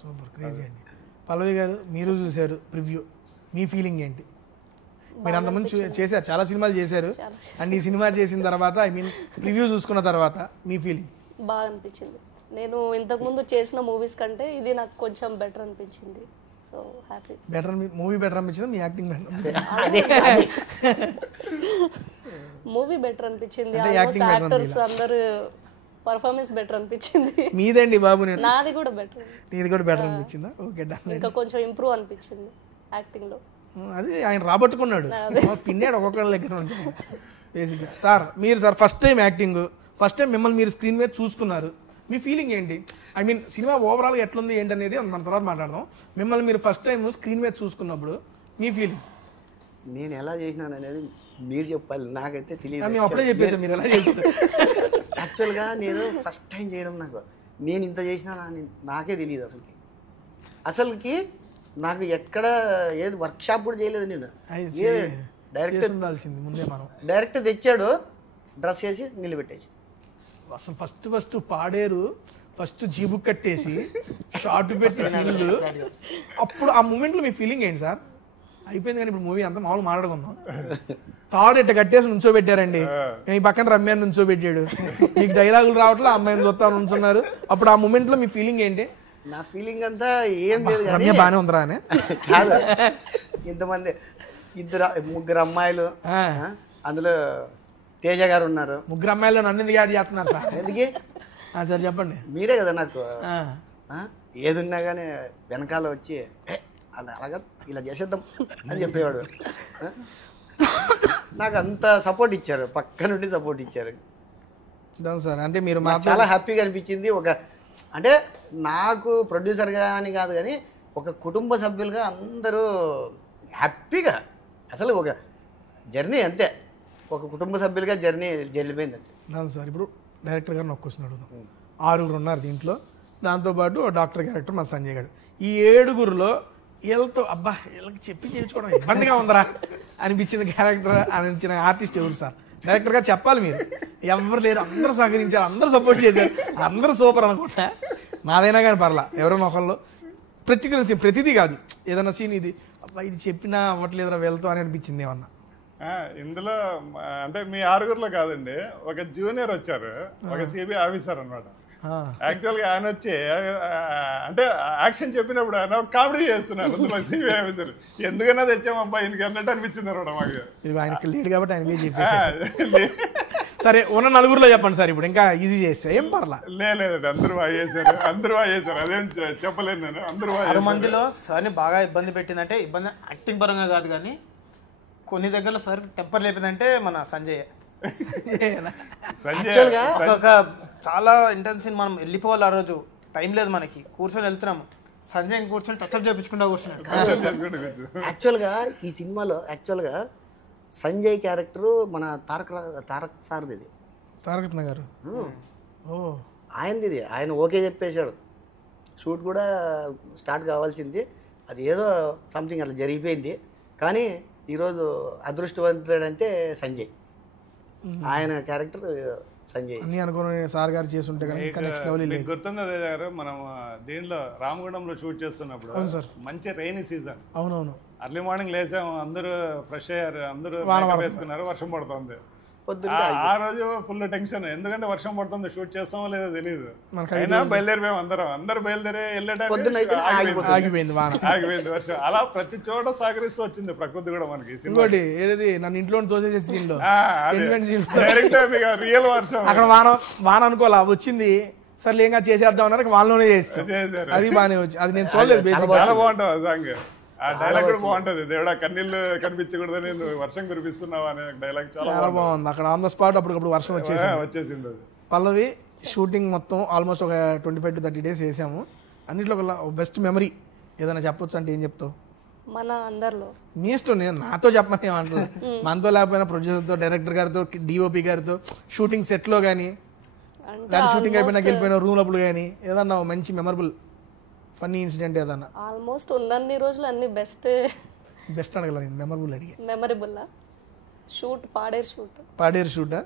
సూపర్ క్రేజీ అండి. పల్లవి గారు, మీరు చూశారు ప్రివ్యూ, మీ ఫీలింగ్ ఏంటి? మీరు అంతమంది చేశారు, చాలా సినిమాలు చేశారు, అండ్ ఈ సినిమా చేసిన తర్వాత ఐ మీన్ ప్రివ్యూ చూసుకున్న తర్వాత మీ ఫీలింగ్? బాగా అనిపించింది. నేను ఇంతకుముందు చేసిన మూవీస్ కంటే ఇది నాకు కొంచెం బెటర్ అనిపించింది. So happy. Better movie better అనిపించింది, మీ యాక్టింగ్ మూవీ బెటర్ అనిపించింది. యాక్టర్స్ అందరూ పర్ఫార్మెన్స్ బెటర్ అనిపించింది. మీదండి బాబు, నేను నాది కూడా బెటర్. నీది కూడా బెటర్ అనిపించిందా? Okay done. ఇంకా కొంచెం ఇంప్రూవ్ అనిపించింది యాక్టింగ్ లో. అది ఆయన రాబట్టుకున్నాడు, పిన్నాడు ఒక్కొక్కరి దగ్గర నుంచి బేసిక్గా. సార్ మీరు sir first time acting, first time మిమ్మల్ని మీరు స్క్రీన్ మీద చూసుకున్నారు, మీ ఫీలింగ్ ఏంటి? ఐ మీన్ సినిమా ఓవరాల్గా ఎట్లుంది ఏంటి అనేది మన తర్వాత మాట్లాడదాం. మిమ్మల్ని మీరు ఫస్ట్ టైం స్క్రీన్ మీద చూసుకున్నప్పుడు మీ ఫీలింగ్? నేను ఎలా చేసినాను అనేది మీరు చెప్పాలి, నాకైతే తెలియదు. మేము అప్పుడే చెప్పేసాం మీరు ఎలా చేస్తారు. యాక్చువల్గా నేను ఫస్ట్ టైం చేయడం, నేను ఇంత చేసినా నాకే తెలియదు అసలుకి నాకు ఎక్కడ ఏది వర్క్ షాప్ కూడా చేయలేదు నేను. డైరెక్ట్ ఉండాల్సింది ముందే, మనం డైరెక్ట్ తెచ్చాడు, డ్రెస్ వేసి నిలబెట్టేసి అసలు ఫస్ట్ పాడేరు, ఫస్ట్ జీబు కట్టేసి షార్ట్ పెట్టి సీన్లు, అప్పుడు ఆ మూమెంట్లో మీ ఫీలింగ్ ఏంటి సార్? అయిపోయింది కానీ ఇప్పుడు మూవీ అంతా మామూలు మాట్లాడుకుందాం. థాడ్ ఇట్ట కట్టేసి నుంచోబెట్టారండి, ఈ పక్కన రమ్యాన్ని నుంచోబెట్టాడు, మీకు డైలాగులు రావట్లే, అమ్మాయిని చూస్తా నుంచున్నారు, అప్పుడు ఆ మూమెంట్లో మీ ఫీలింగ్ ఏంటి? నా ఫీలింగ్ అంతా ఏం లేదు, రమ్య బాగానే ఉందిరా అని కాదు. ఇంతమంది 3 అమ్మాయిలు, అందులో తేజ గారు ఉన్నారు. 3 అమ్మాయిలు నన్ను ఎందుకు యాడ్ చేస్తున్నారు సార్? ఎందుకే సార్ చెప్పండి. మీరే కదా నాకు ఏదున్నా కానీ వెనకాల వచ్చి అది అలాగా ఇలా చేసేద్దాం అని చెప్పేవాడు. నాకు అంత సపోర్ట్ ఇచ్చారు, పక్క నుండి సపోర్ట్ ఇచ్చారు సార్. అంటే మీరు చాలా హ్యాపీగా అనిపించింది. అంటే నాకు ప్రొడ్యూసర్గా అని కాదు కానీ ఒక కుటుంబ సభ్యులుగా అందరూ హ్యాపీగా, అసలు ఒక జర్నీ అంతే, ఒక కుటుంబ సభ్యులుగా జర్నీ జరిగిపోయింది అంతే సార్. ఇప్పుడు డైరెక్టర్ గారిని ఒక క్వశ్చన్ అడుగుదాం. 6 ఉన్నారు దీంట్లో, దాంతోపాటు డాక్టర్ క్యారెక్టర్ మన సంజయ్ గారు. ఈ 7గురిలో వీళ్ళతో అబ్బా వీళ్ళకి చెప్పి చేయించుకోవడం ఇబ్బందిగా ఉందరా అనిపించిన క్యారెక్టర్ అనిపించిన ఆర్టిస్ట్ ఎవరు సార్? డైరెక్టర్ గారు చెప్పాలి. మీరు ఎవరు లేరు, అందరూ సహకరించారు, అందరూ సపోర్ట్ చేశారు, అందరూ సూపర్ అనుకుంటా. నాదైనా కానీ పర్లా, ఎవరైనా ఒకళ్ళు పర్టికులర్ సీన్, ప్రతిదీ కాదు, ఏదైనా సీన్ ఇది అబ్బా ఇది చెప్పినా అవ్వట్లేదురా వీళ్ళతో అని అనిపించింది ఏమన్నా? ఇందులో అంటే మీ 6గురిలో కాదండి, ఒక జూనియర్ వచ్చారు, ఒక సిబిఐ ఆఫీసర్ అనమాట. యాక్చువల్గా ఆయన వచ్చి అంటే యాక్షన్ చెప్పినప్పుడు ఆయన కామెడీ చేస్తున్నారు అందులో సిబిఐ ఆఫీసర్. ఎందుకన్నా తెచ్చామబ్బా ఈయనకి అన్నట్టు అనిపించింది అనమాట మాకు. ఇది ఆయనకి లేడు కాబట్టి ఆయన చెప్పేసి సరే ఉన్న 4గురిలో చెప్పండి సార్, ఇప్పుడు ఇంకా ఈజీ చేస్తే ఏం పర్లా. లేదండి, అందరూ బాగా చేశారు, అదేం చెప్పలేను నేను. అందరూ 6 మందిలో సార్ని బాగా ఇబ్బంది పెట్టిందంటే, ఇబ్బంది యాక్టింగ్ పరంగా కాదు కానీ కొన్ని దగ్గరలో సార్ టెంపర్ లేపిందంటే మన సంజయ్. ఒక చాలా ఇంటెన్స్ మనం వెళ్ళిపోవాలి, ఆ రోజు టైం లేదు మనకి, కూర్చొని వెళ్తున్నాము, సంజయ్ కూర్చొని టచ్అప్ చేయించకుండా కూర్చున్నాడు. యాక్చువల్గా ఈ సినిమాలో యాక్చువల్గా సంజయ్ క్యారెక్టర్ మన తారక్ సార్ది, ఇది తారక గారు ఆయనది. ఇది ఆయన ఓకే చెప్పేశాడు, షూట్ కూడా స్టార్ట్ కావాల్సింది, అది ఏదో సంథింగ్ అట్లా జరిగిపోయింది. కానీ ఈరోజు అదృష్టవంతుడంటే సంజయ్, ఆయన క్యారెక్టర్ సంజయ్ అన్ని అనుకుని సార్ గారు చేసి ఉంటే గుర్తుంది. అదే గారు మనం దీనిలో రామగుండంలో షూట్ చేస్తున్నప్పుడు మంచి రైనీ సీజన్, అవునవును, అర్లీ మార్నింగ్ లేసాము, అందరూ ఫ్రెష్ అయ్యారు, అందరూ వేసుకున్నారు, వర్షం పడుతుంది. పొద్దున్న ఆ రోజు ఫుల్ టెన్షన్, ఎందుకంటే వర్షం పడుతుంది, షూట్ చేస్తామో లేదో తెలియదు. మనకి అయినా బయలుదేరిపోయాం అందరూ బయలుదేరి పొద్దున్న అయితే వెళ్ళడానికి ఆగిపోయింది వాన. ఆగిపోయింది వర్షం. అలా ప్రతి చోట సహకరిస్తూ వచ్చింది ప్రకృతి కూడా మనకి. ఇంకోటి ఏది నన్ను ఇంట్లో తోసేసే scene లో Sentiment scene లో. డైరెక్ట్ రియల్ వర్షం అక్కడ వాన అనుకోవాలా వచ్చింది, సర్లే ఇంకా చేసేద్దాం అన్నారు, వాళ్ళలోనే చేస్తాం. చేశారు. అది బాగానే వచ్చి, అది నేను చూడలేదు బేసిక్. చాలా బాగుంటుంది ఆ సాంగ్. ఆ డైలాగ్ కూడా బాగుంటది, దేవుడా కన్నీళ్ళు కనిపించకూడదని నువ్వు వర్షం కురిపిస్తున్నావు అనే డైలాగ్ చాలా చాలా బాగుంది. అక్కడ ఆన్ ద స్పాట్ అప్పటికప్పుడు వర్షం వచ్చేసింది. వచ్చేసింది అది. పల్లవి షూటింగ్ మొత్తం ఆల్మోస్ట్ ఒక 25 to 30 days వేసాము. అన్నింటిలో ఒక బెస్ట్ మెమరీ ఏదైనా చెప్పొచ్చు అంటే ఏం చెప్తావు? మన అందరిలో మీ ఇష్టం, నేను నాతో చెప్పమని ఏమంటారు, మనతో లేకపోయినా ప్రొడ్యూసర్తో, డైరెక్టర్ గారితో, డిఓపి గారితో, షూటింగ్ సెట్లో కానీ, అంటే లేదా షూటింగ్ అయిపోయినాక వెళ్ళిపోయిన రూమ్ అప్పుడు కానీ ఏదన్నా మంచి మెమరబుల్ ఫన్నీ ఇన్సిడెంట్ ఏదన్నా? ఆల్మోస్ట్ ఉన్నన్ని రోజులు అన్ని బెస్ట్ బెస్ట్ అడగల, నేను మెమరబుల్ అడిగా. మెమరబుల్ షూట్ పాడేరు షూటా?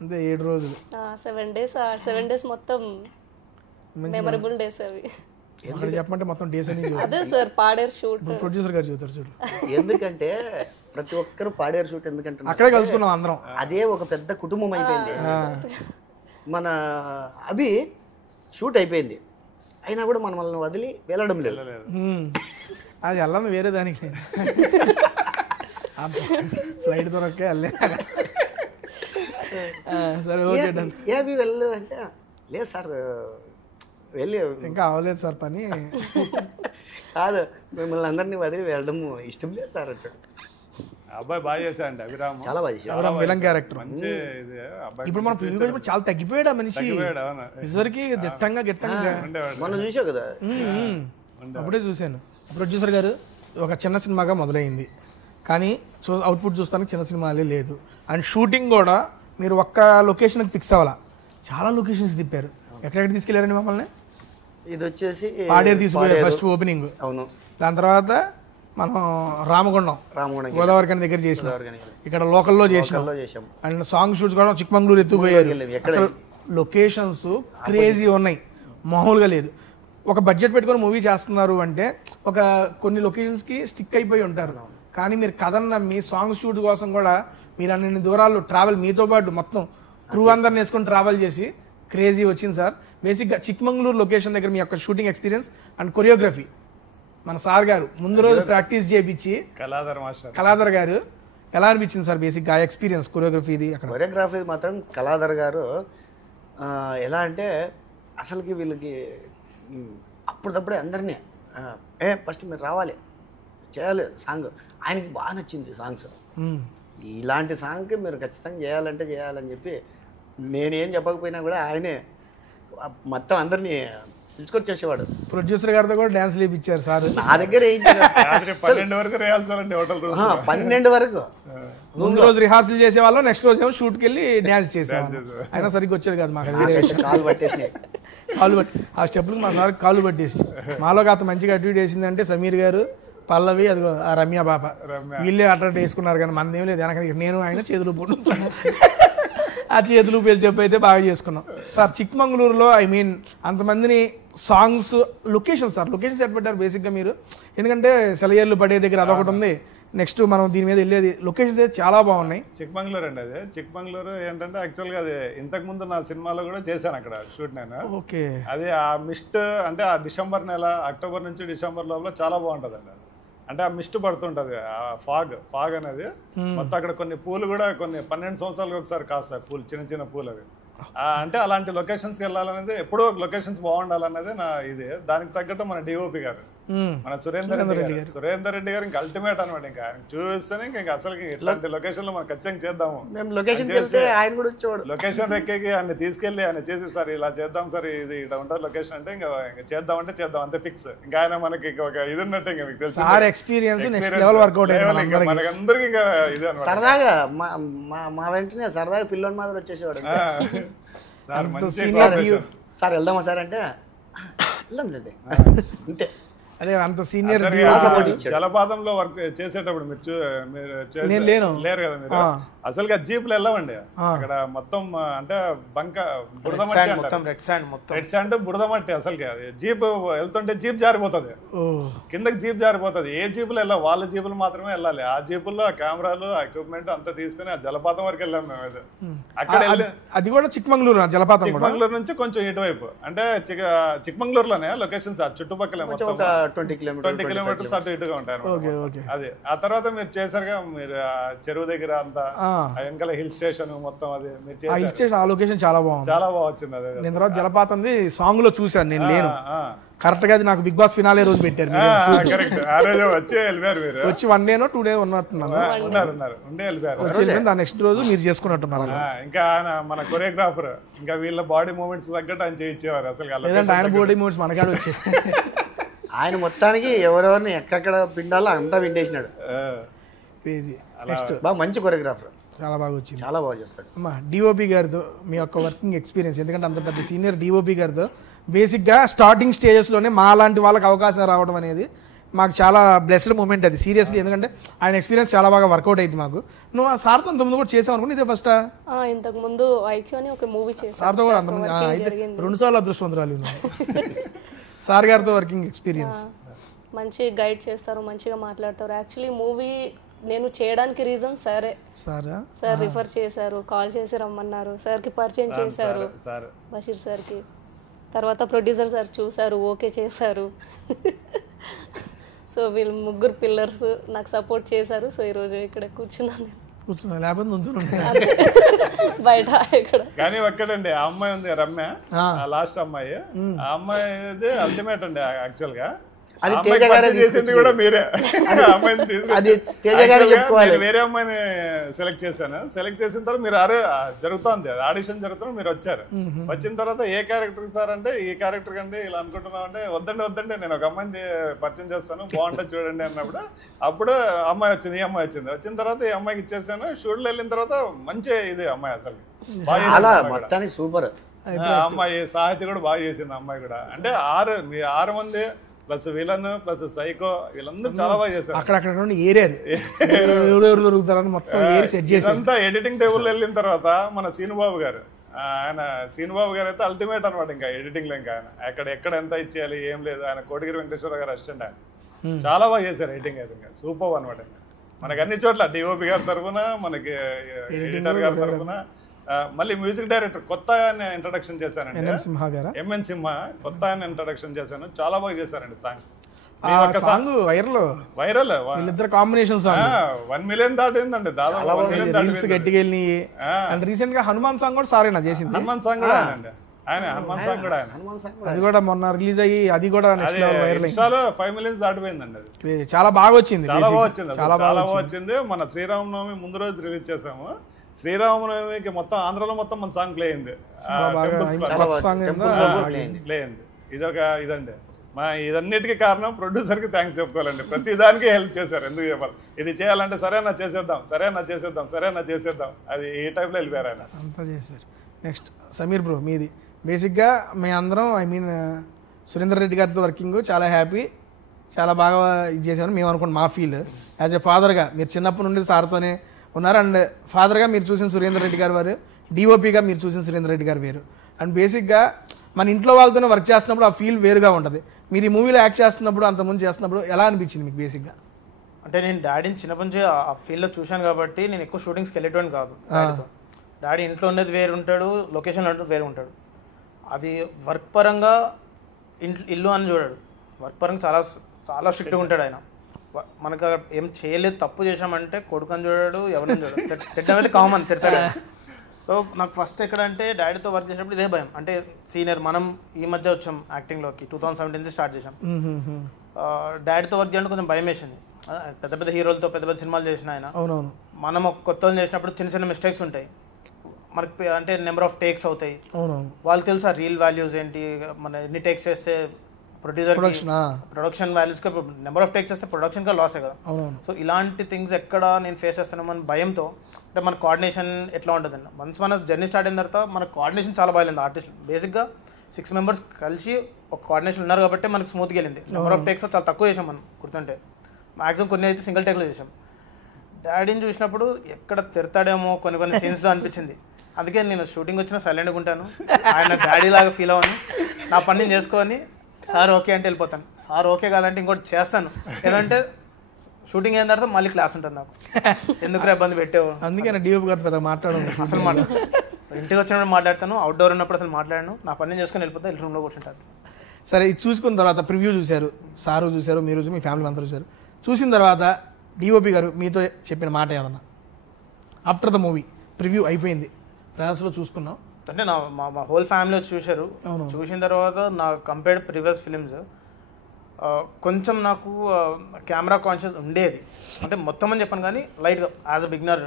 అంతే 7 రోజులు 7 days మొత్తం మెమరబుల్ డేస్ అవి. అక్కడ చెప్పమంటే మొత్తం డేస్ అని అదే సార్ పాడేరు షూట్. ప్రొడ్యూసర్ గారు చూస్తారు చూడు. ఎందుకంటే ప్రతి ఒక్కరు పాడేరు షూట్ ఎందుకంటే అక్కడే కలుసుకున్నాం అందరం. అదే ఒక పెద్ద కుటుంబం అయిపోయింది. మన అభి షూట్ అయిపోయింది అయినా కూడా మనం వాళ్ళని వదిలి వెళ్ళడం లేదు. అది వెళ్ళను వేరే దానికి, ఫ్లైట్ దొరకే వెళ్ళే. సరే ఓకే డన్. ఏ అభి వెళ్ళలేదు అంటే, లేదు సార్ వెళ్ళి ఇంకా అవ్వలేదు సార్ పని. కాదు, మిమ్మల్ని అందరినీ వదిలి వెళ్ళడం ఇష్టం లేదు సార్ అంటాడు. అబ్బాయి బాగా చేశాడండి అభిరామ్, చాలా బాగా చేశాడు. Villain character. మంచి ఇది అబ్బాయి. ఇప్పుడు మనం ప్రివ్యూ రోజు చాలా తగ్గిపోయాడు ఆ మనిషి. ఇదివరకు గిట్టంగా మనం చూసావు కదా. అప్పుడే చూశాను. ప్రొడ్యూసర్ గారు ఒక చిన్న సినిమాగా మొదలైంది, కానీ అవుట్పుట్ చూస్తానికి చిన్న సినిమాలే లేదు. అండ్ షూటింగ్ కూడా మీరు ఒక్క లొకేషన్కి ఫిక్స్ అవ్వాలా, చాలా లొకేషన్స్ తిప్పారు. ఎక్కడెక్కడ తీసుకెళ్లారండి మమ్మల్ని? ఇది వచ్చేసి పాడేరు తీసుకుపోయారు ఫస్ట్ ఓపెనింగ్. అవును. దాని తర్వాత మనం రామగుండం గోదావరి కని దగ్గర చేసినాం, ఇక్కడ లోకల్లో చేసినాం. అండ్ సాంగ్ షూట్స్ కూడా చిక్మంగళూరు ఎత్తుకుపోయారు. అసలు లొకేషన్స్ క్రేజీ ఉన్నాయి, మామూలుగా లేదు. ఒక బడ్జెట్ పెట్టుకొని మూవీ చేస్తున్నారు అంటే ఒక కొన్ని లొకేషన్స్కి స్టిక్ అయిపోయి ఉంటారు. కానీ మీరు కథను నమ్మి సాంగ్ షూట్ కోసం కూడా మీరు అన్ని దూరాలు ట్రావెల్, మీతో పాటు మొత్తం క్రూ అందరిని వేసుకొని ట్రావెల్ చేసి క్రేజీ వచ్చింది సార్. బేసిక్గా చిక్మంగళూరు లొకేషన్ దగ్గర మీ యొక్క షూటింగ్ ఎక్స్పీరియన్స్ అండ్ కొరియోగ్రఫీ మన సార్ గారు ముందు రోజు ప్రాక్టీస్ చేయించి, కళాధర్ గారు ఎలా అనిపించింది సార్ బేసిక్గా ఎక్స్పీరియన్స్ కొరియోగ్రఫీది? అక్కడ కొరియోగ్రఫీ మాత్రం కళాధర్ గారు ఎలా అంటే అసలుకి వీళ్ళకి అప్పుడప్పుడే అందరినీ ఫస్ట్ మీరు రావాలి చేయాలి సాంగ్. ఆయనకి బాగా నచ్చింది సాంగ్స్. ఇలాంటి సాంగ్కి మీరు ఖచ్చితంగా చేయాలని చెప్పి నేనేం చెప్పకపోయినా కూడా ఆయనే మొత్తం అందరినీ పిలుచుకొచ్చేసేవాడు. ప్రొడ్యూసర్ గారితో కూడా డాన్స్ లేపించారు సార్. నా దగ్గర 12 వరకు రిహార్సల్ హోటల్ 12 వరకు. ముందు రోజు రిహార్సల్ చేసేవాళ్ళం, నెక్స్ట్ రోజు ఏమో షూట్కి వెళ్ళి డాన్స్ చేసేవాళ్ళం. అయినా సరిగ్గా వచ్చేది కాదు మాకు. కాలు పట్టేసినాయి, కాలు పట్టి ఆ స్టెప్లకు మా సార్ కాళ్ళు పట్టేసి. మాలో కాస్త మంచిగా అటు ఇటు వేసిందంటే సమీర్ గారు, పల్లవి, అదిగో ఆ రమ్య బాబా, వీళ్ళే అట్రాక్ట్ వేసుకున్నారు. కానీ మనదేం లేదు, వెనక నేను ఆయన చేతులు పోటు ఆ చేతులు పేరు చెప్పి అయితే బాగా చేసుకున్నాం సార్. చిక్మంగళూరులో అంతమందిని songs locations sir, locations at పెట్టారు బేసిక్గా మీరు? ఎందుకంటే సెలయేర్లు పడే దగ్గర అదొకటి ఉంది, నెక్స్ట్ మనం దీని మీద వెళ్ళేది లొకేషన్స్ అయితే చాలా బాగున్నాయి. చిక్మంగళూరు అండి. అదే చిక్మంగళూరు ఏంటంటే యాక్చువల్గా అది ఇంతకు ముందు నా సినిమాలో కూడా చేశాను అక్కడ షూట్ నేను. ఓకే. అది ఆ మిస్ట్ అంటే ఆ డిసెంబర్ నెల, అక్టోబర్ నుంచి డిసెంబర్ లోపల చాలా బాగుంటుంది అండి. అంటే ఆ మిస్ట్ పడుతుంటది, ఆ ఫాగ్ అనేది మొత్తం. అక్కడ కొన్ని పూలు కూడా కొన్ని 12 సంవత్సరాలకు ఒకసారి కాస్తాయి పూలు, చిన్న చిన్న పూలు అవి. అంటే అలాంటి లొకేషన్స్కి వెళ్ళాలనేది, ఎప్పుడో లొకేషన్స్ బాగుండాలనేది నా ఇది. దానికి తగ్గట్టు మన డిఓపి గారు, మన సురేందర్ రెడ్డి గారు ఇంకా అల్టిమేట్ అనమాట. ఇంకా ఆయన చూస్తేనే ఇంకా అసలు ఇట్లాంటి లొకేషన్ లో మనం ఖచ్చితంగా చేద్దాము. లొకేషన్ రెక్కేకి ఆయన తీసుకెళ్లి ఆయన చేసి, సార్ ఇలా చేద్దాం సార్, ఇది ఇట్లా ఉంటుంది లొకేషన్ అంటే ఇంకా చేద్దాం అంతే ఫిక్స్. ఇంకా ఆయన మనకి ఒక ఇది ఉన్నట్టు, ఇంకా మీకు తెలుసు మనకందరికి ఇంకా ఇది అనమాట. సరదాగా మా వెంటనే సరదాగా పిల్లోని మాదిరి వచ్చేసేవాడు. సార్ వెళ్దామా సార్ అంటే వెళ్దాం అంతే. అదే అంత సీనియర్ జలపాతంలో వర్క్ చేసేటప్పుడు మీరు నేను లేను. లేరు కదా మీరు. అసలుగా జీప్లు వెళ్ళవండి అక్కడ మొత్తం, అంటే బంక బురద మట్టి మొత్తం రెడ్ శాండ్ బురద మట్టి. అసలుగా జీప్ వెళ్తుంటే జీప్ జారిపోతుంది, కిందకి జీప్ జారిపోతుంది. ఏ జీపులు వెళ్ళాలి, వాళ్ళ జీపులు మాత్రమే వెళ్ళాలి. ఆ జీపుల్లో ఎక్విప్మెంట్ అంతా తీసుకుని ఆ జలపాతం వరకు వెళ్ళాం మేము. అయితే అక్కడ అది కూడా చిక్మంగళూరు జలపాతం. చిక్మంగళూరు నుంచి కొంచెం ఇటువైపు, అంటే చిక్మంగళూరులోనే లొకేషన్స్ చుట్టుపక్కల 20 కిలోమీటర్స్ అటు ఇటుగా ఉంటాయి. అది ఆ తర్వాత మీరు చేశారుగా, మీరు చెరువు దగ్గర అంతా వెనకాల హిల్ స్టేషన్ మొత్తం, అది మీరు హిల్ స్టేషన్ ఆ లొకేషన్ చాలా బాగుంది, చాలా బాగా వచ్చింది. అదే నేను తర్వాత జలపాతంది సాంగ్ లో చూసాను, నేను లేను కరెక్ట్ గా. అది నాకు బిగ్ బాస్ ఫినాలే రోజు పెట్టారు, ఆ రోజు వచ్చి వెళ్ళిపోయారు మీరు. వచ్చి 1 day 2 day ఉన్నట్టున్నాను, ఉండే వెళ్ళిపోయారు. వచ్చి నెక్స్ట్ రోజు మీరు చేసుకున్నట్టున్నారు. ఇంకా ఆయన మన కొరియోగ్రాఫర్, ఇంకా వీళ్ళ బాడీ మూమెంట్స్ తగ్గట్టు ఆయన చేయించేవారు. అసలు లేదంటే ఆయన బాడీ మూమెంట్స్ మనకాడ వచ్చాయి. ఆయన మొత్తానికి ఎవరెవరిని ఎక్కడెక్కడ పిండాలో అంతా పిండేసినాడు. నెక్స్ట్ బాగా మంచి కొరియోగ్రాఫర్, చాలా బాగా వచ్చింది, చాలా బాగా చేస్తాడు. అమ్మా డిఓపి గారితో మీ యొక్క వర్కింగ్ ఎక్స్పీరియన్స్, ఎందుకంటే అంత పెద్ద సీనియర్ డిఓపి గారితో బేసిక్గా స్టార్టింగ్ స్టేజెస్లోనే మా లాంటి వాళ్ళకి అవకాశం రావడం అనేది మాకు చాలా బ్లెస్డ్ మూమెంట్ అది, సీరియస్లీ. ఎందుకంటే ఆయన ఎక్స్పీరియన్స్ చాలా బాగా వర్కౌట్ అయింది మాకు. నువ్వు సార్తో అంతకుముందు కూడా చేసావు అనుకోండి, ఇదే ఫస్ట్? ఇంతకు ముందు ఐక్యూ అని ఒక మూవీ చేశాను సార్తో కూడా అంతకుముందు అయితే 2 సార్లు అదృష్టవంతురాలు. సార్ గారితో వర్కింగ్ ఎక్స్పీరియన్స్. మంచి గైడ్ చేస్తారు, మంచిగా మాట్లాడతారు. యాక్చువల్లీ మూవీ నేను చేయడానికి రీజన్ సార్ రిఫర్ చేశారు, కాల్ చేసి రమ్మన్నారు, సార్కి పరిచయం చేశారు బషీర్ సార్కి. తర్వాత ప్రొడ్యూసర్ సార్ చూశారు, ఓకే చేశారు. సో వీళ్ళు 3 పిల్లర్స్ నాకు సపోర్ట్ చేశారు. సో ఈరోజు ఇక్కడ కూర్చున్నాను, లేకపోతే బయట ఇక్కడ. కానీ ఒక్కటండి, ఆ అమ్మాయి ఉంది రమ్య, లాస్ట్ అమ్మాయి, ఆ అమ్మాయి అల్టిమేట్ అండి. యాక్చువల్ గా అది తేజ గారే చేసింది కూడా మీరే. అది తేజ గారే చెప్పుకోవాలి. వేరే అమ్మాయిని సెలెక్ట్ చేశాను. సెలెక్ట్ చేసిన తర్వాత మీరు జరుగుతుంది ఆడిషన్ జరుగుతుంది, మీరు వచ్చారు. వచ్చిన తర్వాత ఏ క్యారెక్టర్ సార్ అంటే, ఈ క్యారెక్టర్ కంటే ఇలా అనుకుంటున్నాం అంటే, వద్దండి నేను ఒక అమ్మాయిని పరిచయం చేస్తాను, బాగుంటుంది చూడండి అన్నప్పుడు అప్పుడు అమ్మాయి వచ్చింది, ఈ అమ్మాయి వచ్చింది. వచ్చిన తర్వాత ఈ అమ్మాయికి ఇచ్చేసాను. షూట్లో వెళ్ళిన తర్వాత మంచి ఇది అమ్మాయి, అసలు మొత్తానికి సూపర్ అమ్మాయి. సాహిత్య కూడా బాగా చేసింది అమ్మాయి కూడా. అంటే 6 మంది ప్లస్ విలన్ ప్లస్ సైకో, వీళ్ళందరూ చాలా బాగా చేశారు. అక్కడక్కడ దొరుకుతారని మొత్తం సెట్ చేసి అంతా ఎడిటింగ్ టేబుల్ వెళ్ళిన తర్వాత మన సీనుబాబు గారు అయితే అల్టిమేట్ అనమాట. ఇంకా ఎడిటింగ్ లో ఇంకా ఆయన ఎక్కడ ఎంత ఇచ్చేయాలి ఏం లేదు. ఆయన కోటగిరి వెంకటేశ్వర గారు అసిస్టెంట్, ఆయన చాలా బాగా చేశారు ఎడిటింగ్ అయితే. ఇంకా సూపర్ అనమాట. మనకి అన్ని చోట్ల డిఓపి గారి తరఫున, మనకి ఎడిటర్ గారి తరఫున, మళ్ళీ మ్యూజిక్ డైరెక్టర్ కొత్త ఇంట్రడక్షన్ చేశానండి, ఎంఎన్ సింహ. కొత్త ఇంట్రడక్షన్ చేశాను, చాలా బాగా చేశారండి సాంగ్స్. వైరల్ వీళ్ళిద్దరు కాంబినేషన్ సాంగ్ 1 million దాటిందండి, దాదాపు గట్టిగా వెళ్ళి. అండ్ రీసెంట్ గా హనుమాన్ సాంగ్ కూడా సారేనా చేసింది? హనుమాన్ సాంగ్ కూడా హనుమాన్ సాంగ్ కూడా అది కూడా మొన్న రిలీజ్ అయ్యి, అది కూడా నెక్స్ట్ వైరల్ అయింది. 5 million దాటిపోయిందండి. అది చాలా బాగా వచ్చింది, చాలా బాగా వచ్చింది. మన శ్రీరామనవమి ముందు రోజు రిలీజ్ చేసాము. శ్రీరామనవమికి మొత్తం ఆంధ్రలో మొత్తం మన సాంగ్ ప్లే అయింది. ఇదండి ఇదన్నిటికీ కారణం ప్రొడ్యూసర్ కి థ్యాంక్స్ చెప్పుకోవాలండి. ప్రతి దానికి హెల్ప్ చేశారు. ఎందుకు చెప్పాలి, ఇది చేయాలంటే సరేనా చేసేద్దాం, అది ఈ టైప్లో వెళ్ళిపోయారు ఆయన, అంతా చేశారు. నెక్స్ట్ సమీర్ బ్రో, మీది బేసిక్గా మీ అందరం సురేందర్ రెడ్డి గారితో వర్కింగ్ చాలా హ్యాపీ, చాలా బాగా ఇది చేశారు మేము అనుకోండి. మా ఫీల్ యాజ్ ఎ ఫాదర్గా, మీరు చిన్నప్పటి నుండి సార్తోనే ఉన్నారు. అండ్ ఫాదర్గా మీరు చూసిన సురేందర్ రెడ్డి గారు వారు, డిఓపిగా మీరు చూసిన సురేందర్ రెడ్డి గారు వేరు. అండ్ బేసిక్గా మన ఇంట్లో వాళ్ళతోనే వర్క్ చేస్తున్నప్పుడు ఆ ఫీల్ వేరుగా ఉంటుంది. మీరు ఈ మూవీలో యాక్ట్ చేస్తున్నప్పుడు, అంతకుముందు చేస్తున్నప్పుడు ఎలా అనిపించింది మీకు బేసిక్గా? అంటే నేను డాడీని చిన్నప్పటి నుంచి ఆ ఫీల్డ్లో చూశాను కాబట్టి నేను ఎక్కువ షూటింగ్స్కి వెళ్ళేటోని కాదు. డాడీ ఇంట్లో ఉన్నది వేరు ఉంటాడు, లొకేషన్ వేరు ఉంటాడు. అది వర్క్ పరంగా ఇల్లు అని చూడాడు, వర్క్ పరంగా చాలా చాలా స్ట్రిక్ట్గా ఉంటాడు ఆయన. మనకు ఏం చేయలేదు, తప్పు చేసామంటే కొడుకని చూడాడు, ఎవరిని చూడాడు. తిట్టడం అయితే కామన్, తిడతాడు. సో నాకు ఫస్ట్ ఎక్కడంటే డాడీతో వర్క్ చేసినప్పుడు ఇదే భయం. అంటే సీనియర్, మనం ఈ మధ్య వచ్చాం యాక్టింగ్లోకి, 2017 స్టార్ట్ చేసాం. డాడీతో వర్క్ చేయడానికి కొంచెం భయం వేసింది. పెద్ద పెద్ద హీరోలతో పెద్ద పెద్ద సినిమాలు చేసిన ఆయన, మనం ఒక కొత్త వాళ్ళు చేసినప్పుడు చిన్న చిన్న మిస్టేక్స్ ఉంటాయి మనకి. అంటే నెంబర్ ఆఫ్ టేక్స్ అవుతాయి, వాళ్ళు తెలుసా రీల్ వాల్యూస్ ఏంటి, మన ఎన్ని టేక్స్ చేస్తే production values number of takes చేస్తే ప్రొడక్షన్ గా లాసే కదా. సో ఇలాంటి థింగ్స్ ఎక్కడ నేను ఫేస్ చేస్తాను మన భయంతో. అంటే మన కోఆర్డినేషన్ ఎట్లా ఉంటుంది వన్స్ మన జర్నీ స్టార్ట్ అయిన తర్వాత మన కోఆర్డినేషన్ చాలా బాగాలేదు ఆర్టిస్ట్. బేసిక్గా 6 మెంబర్స్ కలిసి ఒక కోఆర్డినేషన్ ఉన్నారు కాబట్టి మనకు స్మూత్గా వెళ్ళింది. నెంబర్ ఆఫ్ టేక్స్ చాలా తక్కువ చేసాం మనం గుర్తుంటే, మ్యాక్సిమం కొన్ని అయితే సింగిల్ టేక్లో చేసాం. డాడీని చూసినప్పుడు ఎక్కడ తిడతాడేమో కొన్ని సీన్స్లో అనిపించింది. అందుకే నేను షూటింగ్ వచ్చినా సైలెంట్గా ఉంటాను, ఆయన డాడీ లాగా ఫీల్ అవ్వను, నా పని నేను చేసుకొని సార్ ఓకే అంటే వెళ్ళిపోతాను. సార్ ఓకే కాదంటే ఇంకోటి చేస్తాను, ఏదంటే షూటింగ్ అయిన తర్వాత మళ్ళీ క్లాస్ ఉంటుంది నాకు, ఎందుకు ఇబ్బంది పెట్టావు. అందుకే డిఓపి గారు పెద్ద మాట్లాడడం అసలు ఇంటికి వచ్చినప్పుడు మాట్లాడతాను, అవుట్డోర్ ఉన్నప్పుడు అసలు మాట్లాడాను, నా పని నేను చేసుకొని వెళ్ళిపోతే రూమ్లో కూర్చుంటాను. సరే, ఇది చూసుకున్న తర్వాత ప్రివ్యూ చూశారు, సారు చూశారు, మీరు మీ ఫ్యామిలీ అంతా చూశారు. చూసిన తర్వాత డిఓపి గారు మీతో చెప్పిన మాట ఏమన్నా ఆఫ్టర్ ద మూవీ ప్రివ్యూ అయిపోయింది, ప్రెస్లో చూసుకున్నాం అంటే మా హోల్ ఫ్యామిలీ వచ్చి చూశారు. చూసిన తర్వాత నా కంపేర్డ్ ప్రీవియస్ ఫిలిమ్స్ కొంచెం నాకు కెమెరా కాన్షియస్ ఉండేది, అంటే మొత్తం అని చెప్పాను కానీ లైట్గా యాజ్ అ బిగినర్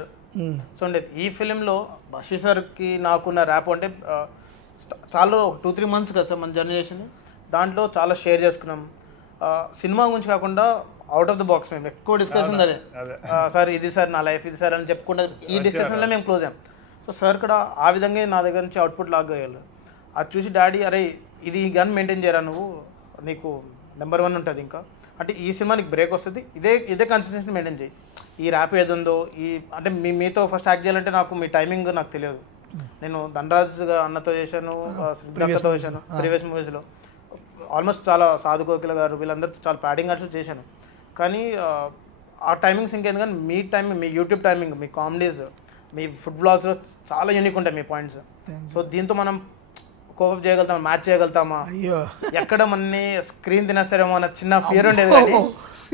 సో ఉండేది. ఈ ఫిలింలో బషీర్ సార్కి నాకున్న ర్యాప్ అంటే చాలా 2-3 months కదా సార్ మన జర్నీ చేసింది, దాంట్లో చాలా షేర్ చేసుకున్నాం. సినిమా గురించి కాకుండా అవుట్ ఆఫ్ ద బాక్స్ మేము ఎక్కువ డిస్కషన్ అదే, సార్ ఇది సార్ నా లైఫ్ ఇది సార్ అని చెప్పుకుంటే ఈ డిస్కషన్లో మేము క్లోజ్ అయ్యాం. సో సార్ కూడా ఆ విధంగా నా దగ్గర నుంచి అవుట్పుట్ లాగా అయ్యారు. అది చూసి డాడీ అరే ఇది గన్ మెయింటైన్ చేయరా నువ్వు, నీకు నెంబర్ 1 ఉంటుంది ఇంకా, అంటే ఈ సినిమా నీకు బ్రేక్ వస్తుంది, ఇదే కన్సిస్టెన్సీ మెయింటైన్ చేయి. ఈ ర్యాప్ ఏది ఉందో అంటే మీతో ఫస్ట్ యాక్ట్ చేయాలంటే నాకు మీ టైమింగ్ నాకు తెలియదు. నేను ధనరాజ్ అన్నతో చేశాను, శ్రీతో చేశాను ప్రీవియస్ మూవీస్లో, ఆల్మోస్ట్ చాలా సాధు కోకిల గారు వీళ్ళందరితో చాలా ప్యాడింగ్ ఆర్ట్స్ చేశాను. కానీ ఆ టైమింగ్స్ ఇంకేంది కానీ మీ టైమింగ్, మీ యూట్యూబ్ టైమింగ్, మీ కామెడీస్, మీ ఫుడ్ బ్లాగ్స్లో చాలా యూనిక్ ఉంటాయి మీ పాయింట్స్. సో దీంతో మనం కోపం చేయగలుగుతామా, మ్యాచ్ చేయగలుగుతామా, ఎక్కడ మనని స్క్రీన్ తినేస్తారేమో అన్న చిన్న ఫియర్ ఉండేది.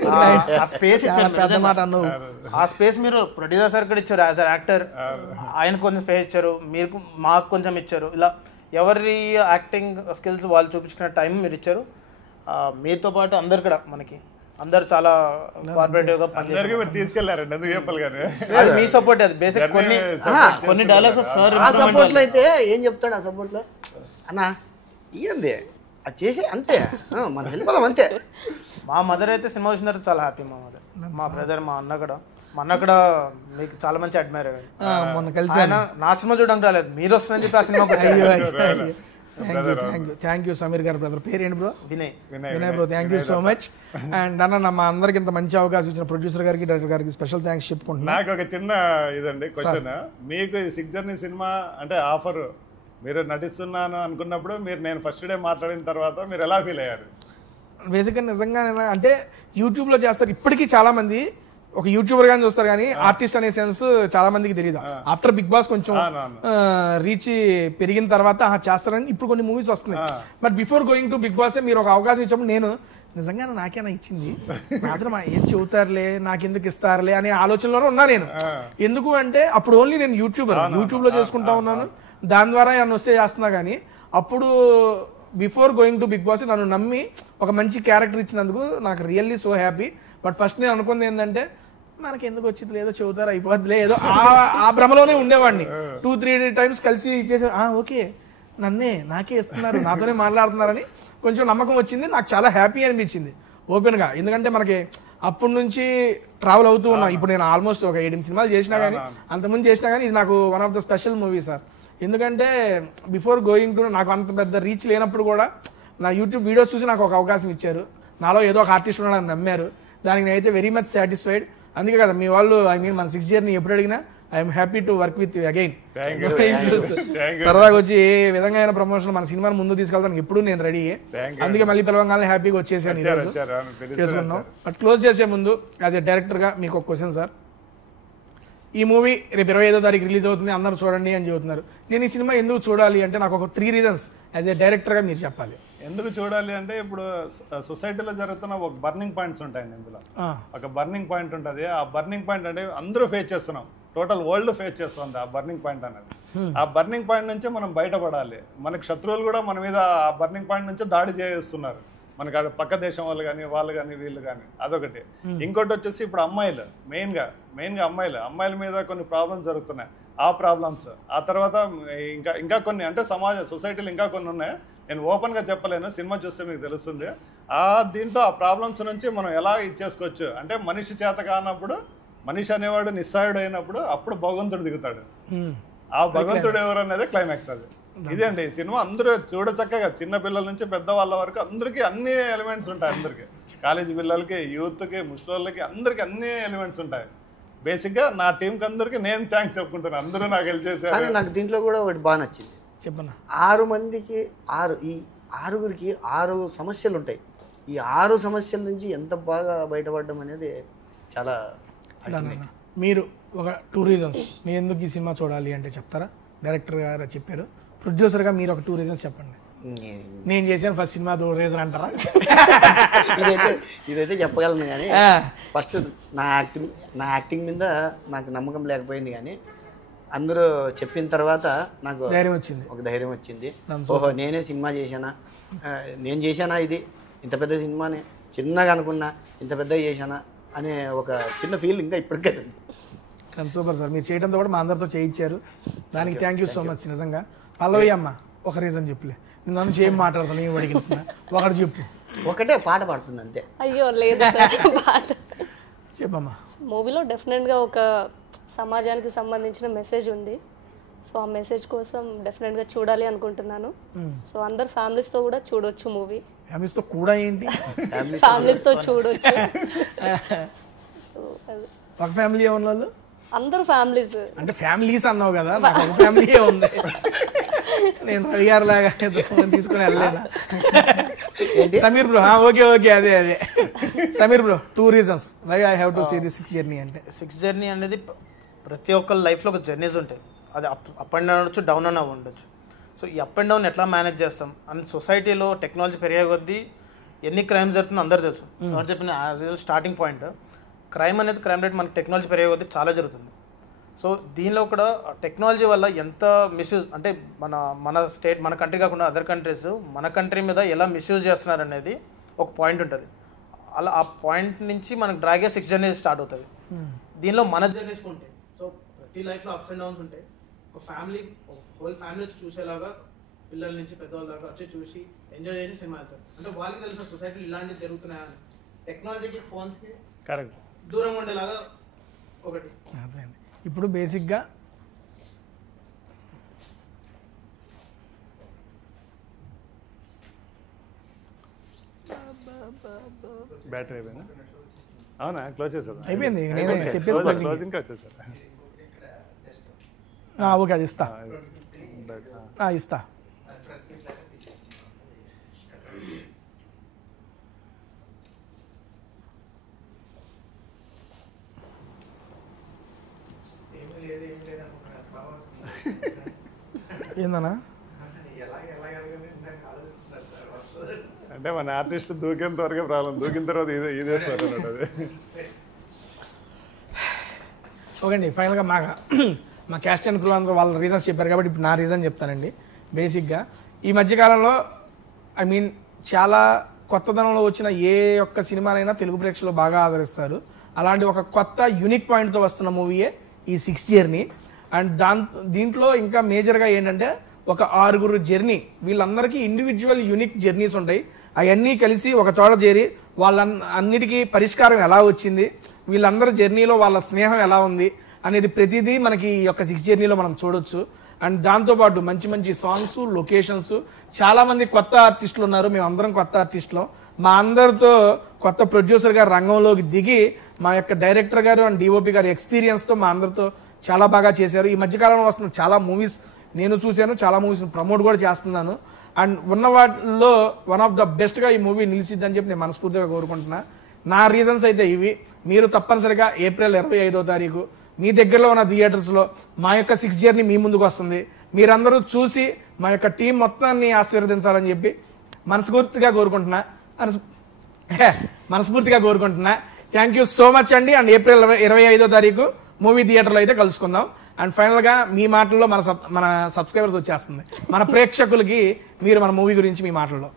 కానీ ఆ స్పేస్ ఇచ్చారు, ఆ స్పేస్ మీరు ప్రొడ్యూసర్ సార్ కూడా ఇచ్చారు, యాజ్ అ యాక్టర్ ఆయన కొంచెం స్పేస్ ఇచ్చారు, మీరు మాకు కొంచెం ఇచ్చారు. ఇలా ఎవరి యాక్టింగ్ స్కిల్స్ వాళ్ళు చూపించుకున్న టైం మీరు ఇచ్చారు. మీతో పాటు అందరు కూడా మనకి అందరు చాలా కోఆపరేటివ్ గా పనిచేస్తారు. తీసుకెళ్లారండి, ఎందుకు చెప్పాలి కానీ అది మీ సపోర్ట్. అది బేసిక్ కొన్ని డైలాగ్స్ సార్ ఆ సపోర్ట్ లో అయితే ఏం చెప్తాడు, ఆ సపోర్ట్ లో అన్నా ఏంది అది చేసి అంతే మనం వెళ్ళిపోదాం అంతే. మా మదర్ అయితే సినిమా చూసిన తర్వాత చాలా హ్యాపీ. మా మదర్, మా బ్రదర్, మా అన్న కూడా మీకు చాలా మంచి అడ్మైర్ అయ్యాడు. నా సినిమా చూడడానికి రాలేదు, మీరు వస్తున్నారని చెప్పి ఆ సినిమాకి వచ్చారు. థ్యాంక్ యూ సమీర్ గారు. బ్రదర్ పేరు ఏంటి bro? Vinay bro, thank you so much. And అన్న మా అందరికి ఇంత మంచి అవకాశం ఇచ్చిన ప్రొడ్యూసర్ గారికి, డైరెక్టర్ గారికి స్పెషల్ థ్యాంక్స్ చెప్పుకుంటున్నాను. నాకు ఒక చిన్న ఇదండి క్వశ్చన్, మీకు ఈ 6 జర్నీ సినిమా అంటే ఆఫర్ మీరు నటిస్తున్నాను అనుకున్నప్పుడు మీరు నేను ఫస్ట్ డే మాట్లాడిన తర్వాత మీరు ఎలా ఫీల్ అయ్యారు? బేసిక్గా నిజంగా అంటే యూట్యూబ్లో చేస్తారు, ఇప్పటికీ చాలా మంది ఒక యూట్యూబర్ గాని చూస్తారు కానీ ఆర్టిస్ట్ అనే సెన్స్ చాలా మందికి తెలియదు. ఆఫ్టర్ బిగ్ బాస్ కొంచెం రీచ్ పెరిగిన తర్వాత చేస్తారని ఇప్పుడు కొన్ని మూవీస్ వస్తున్నాయి. But before going to Bigg Boss మీరు ఒక అవకాశం ఇచ్చినప్పుడు నేను నిజంగా నాకేనా ఇచ్చింది, మాత్రం ఏం చెబుతారులే, నాకెందుకు ఇస్తారులే అనే ఆలోచనలోనే ఉన్నా నేను. ఎందుకు అంటే అప్పుడు ఓన్లీ నేను యూట్యూబ్లో చేసుకుంటా ఉన్నాను, దాని ద్వారా నన్ను వస్తే చేస్తున్నా. కానీ అప్పుడు before going to Bigg Boss నన్ను నమ్మి ఒక మంచి క్యారెక్టర్ ఇచ్చినందుకు నాకు really so happy. But first నేను అనుకుంది ఏంటంటే మనకి ఎందుకు వచ్చింది, లేదో చెబుతారు అయిపోద్దిలే, ఏదో ఆ భ్రమలోనే ఉండేవాడిని. 2-3 times కలిసి ఇచ్చేసి ఓకే నాకే ఇస్తున్నారు, నాతోనే మాట్లాడుతున్నారని కొంచెం నమ్మకం వచ్చింది. నాకు చాలా హ్యాపీ అనిపించింది ఓపెన్గా, ఎందుకంటే మనకి అప్పటి నుంచి ట్రావెల్ అవుతూ ఉన్నాం. ఇప్పుడు నేను ఆల్మోస్ట్ ఒక 7 సినిమాలు చేసినా కానీ, అంతకుముందు చేసినా కానీ ఇది నాకు one of the special movie sir. ఎందుకంటే బిఫోర్ గోయింగ్ టు నాకు అంత పెద్ద రీచ్ లేనప్పుడు కూడా నా యూట్యూబ్ వీడియోస్ చూసి నాకు ఒక అవకాశం ఇచ్చారు, నాలో ఏదో ఒక ఆర్టిస్ట్ ఉన్నాడని నమ్మారు. దానికి నేనైతే వెరీ మచ్ సాటిస్ఫైడ్. అందుకే కదా మీ వాళ్ళు మన 6 జర్నీ ఎప్పుడు అడిగినా I'm happy to work with you again. సరదాగా వచ్చి ఏ విధంగా అయినా ప్రమోషన్ మన సినిమాని ముందు తీసుకెళ్తాను ఎప్పుడు నేను రెడీ. అందుకే మళ్ళీ పిలవంగానే హ్యాపీగా వచ్చేసాను ఈరోజు చేసుకున్నాం. బట్ క్లోజ్ చేసే ముందు యాజ్ ఎ డైరెక్టర్గా మీకు ఒక క్వశ్చన్ సార్. ఈ మూవీ రేపు 25వ తారీఖు రిలీజ్ అవుతుంది, అందరూ చూడండి అని చెబుతున్నారు. నేను ఈ సినిమా ఎందుకు చూడాలి అంటే నాకు ఒక 3 reasons యాజ్ ఎ డైరెక్టర్గా మీరు చెప్పాలి. ఎందుకు చూడాలి అంటే ఇప్పుడు సొసైటీలో జరుగుతున్న ఒక బర్నింగ్ పాయింట్స్ ఉంటాయండి. ఇందులో ఒక బర్నింగ్ పాయింట్ ఉంటుంది. ఆ బర్నింగ్ పాయింట్ అంటే అందరూ ఫేస్ చేస్తున్నాం, టోటల్ వరల్డ్ ఫేస్ చేస్తుంది ఆ బర్నింగ్ పాయింట్ అనేది. ఆ బర్నింగ్ పాయింట్ నుంచి మనం బయటపడాలి. మనకి శత్రువులు కూడా మన మీద ఆ బర్నింగ్ పాయింట్ నుంచి దాడి చేస్తున్నారు, మనకి పక్క దేశం వాళ్ళు కానీ వాళ్ళు కానీ వీళ్ళు కానీ. అదొకటి. ఇంకోటి వచ్చేసి ఇప్పుడు అమ్మాయిలు మెయిన్గా అమ్మాయిల మీద కొన్ని ప్రాబ్లమ్స్ జరుగుతున్నాయి. ఆ ప్రాబ్లమ్స్ ఆ తర్వాత ఇంకా కొన్ని అంటే సొసైటీలు ఇంకా కొన్ని ఉన్నాయి, నేను ఓపెన్గా చెప్పలేను, సినిమా చూస్తే మీకు తెలుస్తుంది. దీంతో ఆ ప్రాబ్లమ్స్ నుంచి మనం ఎలా ఇచ్చేసుకోవచ్చు అంటే మనిషి చేత కానప్పుడు, మనిషి అనేవాడు నిస్సాయుడు అయినప్పుడు అప్పుడు భగవంతుడు దిగుతాడు. ఆ భగవంతుడు ఎవరు అనేది క్లైమాక్స్. అది ఇదే అండి సినిమా అందరూ చూడచక్కగా చిన్న పిల్లల నుంచి పెద్దవాళ్ళ వరకు అందరికీ అన్ని ఎలిమెంట్స్ ఉంటాయి. అందరికి కాలేజీ పిల్లలకి, యూత్కి, ముసలోళ్ళకి అందరికి అన్ని ఎలిమెంట్స్ ఉంటాయి. బేసిక్గా నా టీంకి అందరికి నేను థ్యాంక్స్ చెప్పుకుంటాను, అందరూ నాకు హెల్ప్ చేశారు. కానీ నాకు దీంట్లో కూడా ఒకటి బాగా నచ్చింది. చెప్పన్నా 6 మందికి 6 ఈ 6గురికి 6 సమస్యలు ఉంటాయి. ఈ 6 సమస్యల నుంచి ఎంత బాగా బయటపడడం అనేది చాలా మీరు ఒక 2 రీజన్స్ నేను ఎందుకు ఈ సినిమా చూడాలి అంటే చెప్తారా? డైరెక్టర్ గారు చెప్పారు, ప్రొడ్యూసర్గా మీరు ఒక 2 రీజన్స్ చెప్పండి. నేను చేశాను ఫస్ట్ సినిమా 2 రీజన్ అంటారా? ఇదైతే చెప్పగలను, కానీ ఫస్ట్ నా యాక్టింగ్ మీద నాకు నమ్మకం లేకపోయింది, కానీ అందరూ చెప్పిన తర్వాత నాకు ధైర్యం వచ్చింది, ఒక ధైర్యం వచ్చింది. ఓహో నేనే సినిమా చేశానా, నేను చేశానా, ఇది ఇంత పెద్ద సినిమాని చిన్నగా అనుకున్నా ఇంత పెద్దగా చేశానా అనే ఒక చిన్న ఫీల్ ఇంకా ఇప్పటికే ఉంది. సూపర్ సార్, మీరు చేయడంతో కూడా మా అందరితో చేయించారు, దానికి థ్యాంక్ యూ సో మచ్. నిజంగా పల్లవి అమ్మ ఒక రీజన్ చెప్పలే, నేను నన్ను ఏం మాట్లాడతాను, నేను అడిగిన ఒకటి చెప్పు. ఒకటే పాట పాడుతుంది అంతే. అయ్యో లేదు సార్, పాట చెప్పమ్మా. మూవీలో డెఫినెట్గా ఒక సమాజానికి సంబంధించిన మెసేజ్ ఉంది. సో ఆ మెసేజ్ కోసం డెఫినెట్గా చూడాలి అనుకుంటున్నాను. సో అందరు ఫ్యామిలీస్తో కూడా చూడొచ్చు మూవీ. ఫ్యామిలీస్తో కూడా ఏంటి, ఫ్యామిలీస్తో చూడొచ్చు. సో ఒక ఫ్యామిలీ ఉన్న వాళ్ళు అందరూ ఫ్యామిలీస్ అంటే ఫ్యామిలీస్ అన్నావు కదా, నాకు ఒక ఫ్యామిలీయే ఉంది. నేను రవి గారు లాగా తీసుకుని వెళ్ళలేనా? సమీర్ బ్రో ఓకే ఓకే అదే అదే Sameer bro 2 reasons why I have to see the 6 journey అంటే. 6 జర్నీ అనేది ప్రతి ఒక్కరి లైఫ్లో ఒక జర్నీస్ ఉంటాయి. అది అప్ అండ్ డౌన్ ఉండొచ్చు, డౌన్ అని ఉండొచ్చు. సో ఈ అప్ అండ్ డౌన్ ఎట్లా మేనేజ్ చేస్తాం అండ్ సొసైటీలో టెక్నాలజీ పెరిగే కొద్దీ ఎన్ని క్రైమ్స్ జరుగుతుందో అందరూ తెలుసు. సో అని చెప్పిన as starting point crime rate మనకి టెక్నాలజీ పెరిగే కొద్దీ చాలా జరుగుతుంది. సో దీనిలో కూడా టెక్నాలజీ వల్ల ఎంత మిస్యూజ్ అంటే మన స్టేట్ మన కంట్రీ కాకుండా అదర్ కంట్రీస్ మన కంట్రీ మీద ఎలా మిస్యూజ్ చేస్తున్నారు అనేది ఒక పాయింట్ ఉంటుంది. అలా ఆ పాయింట్ నుంచి మనకు డ్రాగే 6 జర్నీస్ స్టార్ట్ అవుతుంది. దీనిలో మన జర్నీస్ ఉంటాయి. సో ప్రతి లైఫ్లో అప్స్ అండ్ డౌన్స్ ఉంటాయి. ఒక ఫ్యామిలీ హోల్ ఫ్యామిలీ చూసేలాగా పిల్లల నుంచి పెద్దవాళ్ళ దాకా వచ్చి చూసి ఎంజాయ్ చేసి సినిమా వెళ్తారు. అంటే వాళ్ళకి తెలిసిన సొసైటీలో ఇలాంటివి జరుగుతున్నాయని టెక్నాలజీకి ఫోన్స్కి కరెక్ట్ దూరంగా ఉండేలాగా ఒకటి. ఇప్పుడు బేసిక్గా బ్యాటరీ అయిపోయిందా? అవునా, క్లోజ్ చేసేదా? అయిపోయింది, నేనే చెప్పేసి క్లోజింగ్ వచ్చేసారు. ఓకే అది ఇస్తా ఇస్తా. ఏందన్నా అంటే మన ఆర్టిస్ట్ దూకేంత వరకే ప్రాబ్లం, దూకిన తర్వాత ఇదే సార్ అన్నట్టు. అది ఓకే అండి, ఫైనల్గా మా క్యాస్ట్ అండ్ క్రూ అందరూ వాళ్ళ రీజన్స్ చెప్పారు కాబట్టి ఇప్పుడు నా రీజన్ చెప్తానండి. బేసిక్గా ఈ మధ్యకాలంలో ఐ మీన్ చాలా కొత్తదనంలో వచ్చిన ఏ ఒక్క సినిమానైనా తెలుగు ప్రేక్షకులు బాగా ఆదరిస్తారు. అలాంటి ఒక కొత్త యూనిక్ పాయింట్తో వస్తున్న మూవీయే ఈ 6 జర్నీ. అండ్ దీంట్లో ఇంకా మేజర్గా ఏంటంటే ఒక 6 జర్నీ, వీళ్ళందరికీ ఇండివిజువల్ యూనిక్ జర్నీస్ ఉంటాయి. అవన్నీ కలిసి ఒక చోట చేరి అన్నిటికీ పరిష్కారం ఎలా వచ్చింది, వీళ్ళందరి జర్నీలో వాళ్ళ స్నేహం ఎలా ఉంది అనేది ప్రతిదీ మనకి ఈ యొక్క 6 జర్నీలో మనం చూడొచ్చు. అండ్ దాంతోపాటు మంచి మంచి సాంగ్స్, లొకేషన్స్, చాలా మంది కొత్త ఆర్టిస్టులు ఉన్నారు. మేము అందరం కొత్త ఆర్టిస్టులు. మా అందరితో కొత్త ప్రొడ్యూసర్ గారు రంగంలోకి దిగి మా యొక్క డైరెక్టర్ గారు అండ్ డిఓపి గారి ఎక్స్పీరియన్స్తో మా అందరితో చాలా బాగా చేశారు. ఈ మధ్యకాలంలో వస్తున్న చాలా మూవీస్ నేను చూశాను, చాలా మూవీస్ ప్రమోట్ కూడా చేస్తున్నాను. అండ్ ఉన్న వాటిలో వన్ ఆఫ్ ద బెస్ట్గా ఈ మూవీ నిలిచిద్దని చెప్పి నేను మనస్ఫూర్తిగా కోరుకుంటున్నా. నా రీజన్స్ అయితే ఇవి. మీరు తప్పనిసరిగా ఏప్రిల్ 25వ తారీఖు మీ దగ్గరలో ఉన్న థియేటర్స్లో మా యొక్క 6 జర్నీ మీ ముందుకు వస్తుంది. మీరందరూ చూసి మా యొక్క టీం మొత్తాన్ని ఆశీర్వదించాలని చెప్పి మనస్ఫూర్తిగా కోరుకుంటున్నా. థ్యాంక్ యూ సో మచ్ అండి. అండ్ ఏప్రిల్ 25వ తారీఖు మూవీ థియేటర్లో అయితే కలుసుకుందాం. అండ్ ఫైనల్గా మీ మాటల్లో మన సబ్స్క్రైబర్స్ వచ్చేస్తుంది, మన ప్రేక్షకులకి మీరు మన మూవీ గురించి మీ మాటల్లో.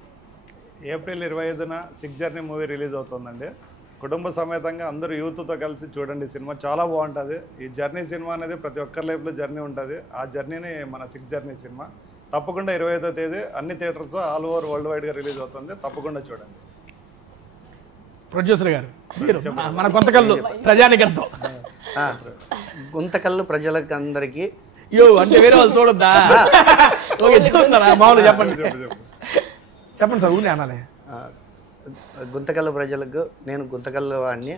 ఏప్రిల్ 25న 6 జర్నీ మూవీ రిలీజ్ అవుతుందండి. కుటుంబ సమేతంగా అందరూ యూత్తో కలిసి చూడండి. సినిమా చాలా బాగుంటుంది. ఈ జర్నీ సినిమా అనేది ప్రతి ఒక్కరి లైఫ్లో జర్నీ ఉంటుంది. ఆ జర్నీని మన 6 జర్నీ సినిమా తప్పకుండా 25వ తేదీ అన్ని థియేటర్స్ ఆల్ ఓవర్ వరల్డ్ వైడ్గా రిలీజ్ అవుతుంది. తప్పకుండా చూడండి. ప్రొడ్యూసర్ గారు మన గుంతకల్లు ప్రజానికంతో గుంతకల్లు ప్రజలకు అందరికీ అంటే వేరే వాళ్ళు చూడొద్దా? ఓకే చెప్తున్నారా మామూలు చెప్పండి చెప్పు. చెప్పండి సార్ ఊరిని అనాలి. గుంతకల్ ప్రజలకు నేను గుంతకల్ వాడిని.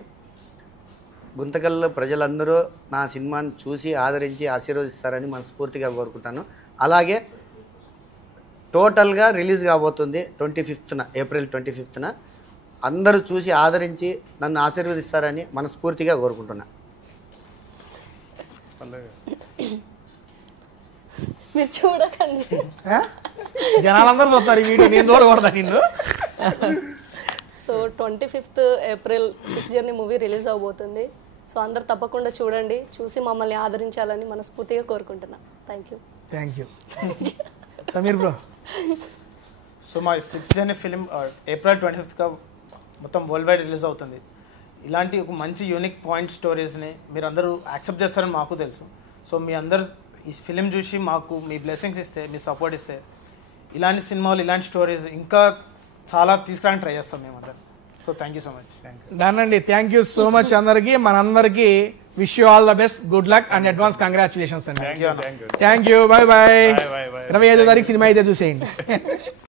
గుంతకల్ ప్రజలందరూ నా సినిమాని చూసి ఆదరించి ఆశీర్వదిస్తారని మనస్ఫూర్తిగా కోరుకుంటాను. అలాగే టోటల్గా రిలీజ్ కాబోతుంది 25th ఏప్రిల్ 25th. అందరూ చూసి ఆదరించి నన్ను ఆశీర్వదిస్తారని మనస్ఫూర్తిగా కోరుకుంటున్నా. మీరు చూడకండి. జనాలందరూ చూస్తారు ఈ వీడియో, నేను చూడకూడదా నిన్ను? So 25th April 6 journey movie release అవబోతుంది. సో అందరు తప్పకుండా చూడండి, చూసి మమ్మల్ని ఆదరించాలని మనస్ఫూర్తిగా కోరుకుంటున్నా. Thank you. Sameer bro. So మా 6 జర్నీ ఫిలిం ఏప్రిల్ 25th మొత్తం వరల్డ్ వైడ్ రిలీజ్ అవుతుంది. ఇలాంటి ఒక మంచి యూనిక్ పాయింట్ స్టోరీస్ని మీరు అందరూ యాక్సెప్ట్ చేస్తారని మాకు తెలుసు. సో మీ అందరు ఈ ఫిలిం చూసి మాకు మీ బ్లెస్సింగ్స్ ఇస్తే, మీ సపోర్ట్ ఇస్తే ఇలాంటి సినిమాలు, ఇలాంటి స్టోరీస్ ఇంకా చాలా తీసుకురావడానికి ట్రై చేస్తాం మేమందరం. So thank you so much. Done అండి. థ్యాంక్ యూ సో మచ్ అందరికి. మనందరికి wish you all the best, good luck and advance congratulations అండి. Thank you. Thank you. Bye bye. Bye, bye, bye. 25వ తారీఖు సినిమా అయితే చూసేయండి.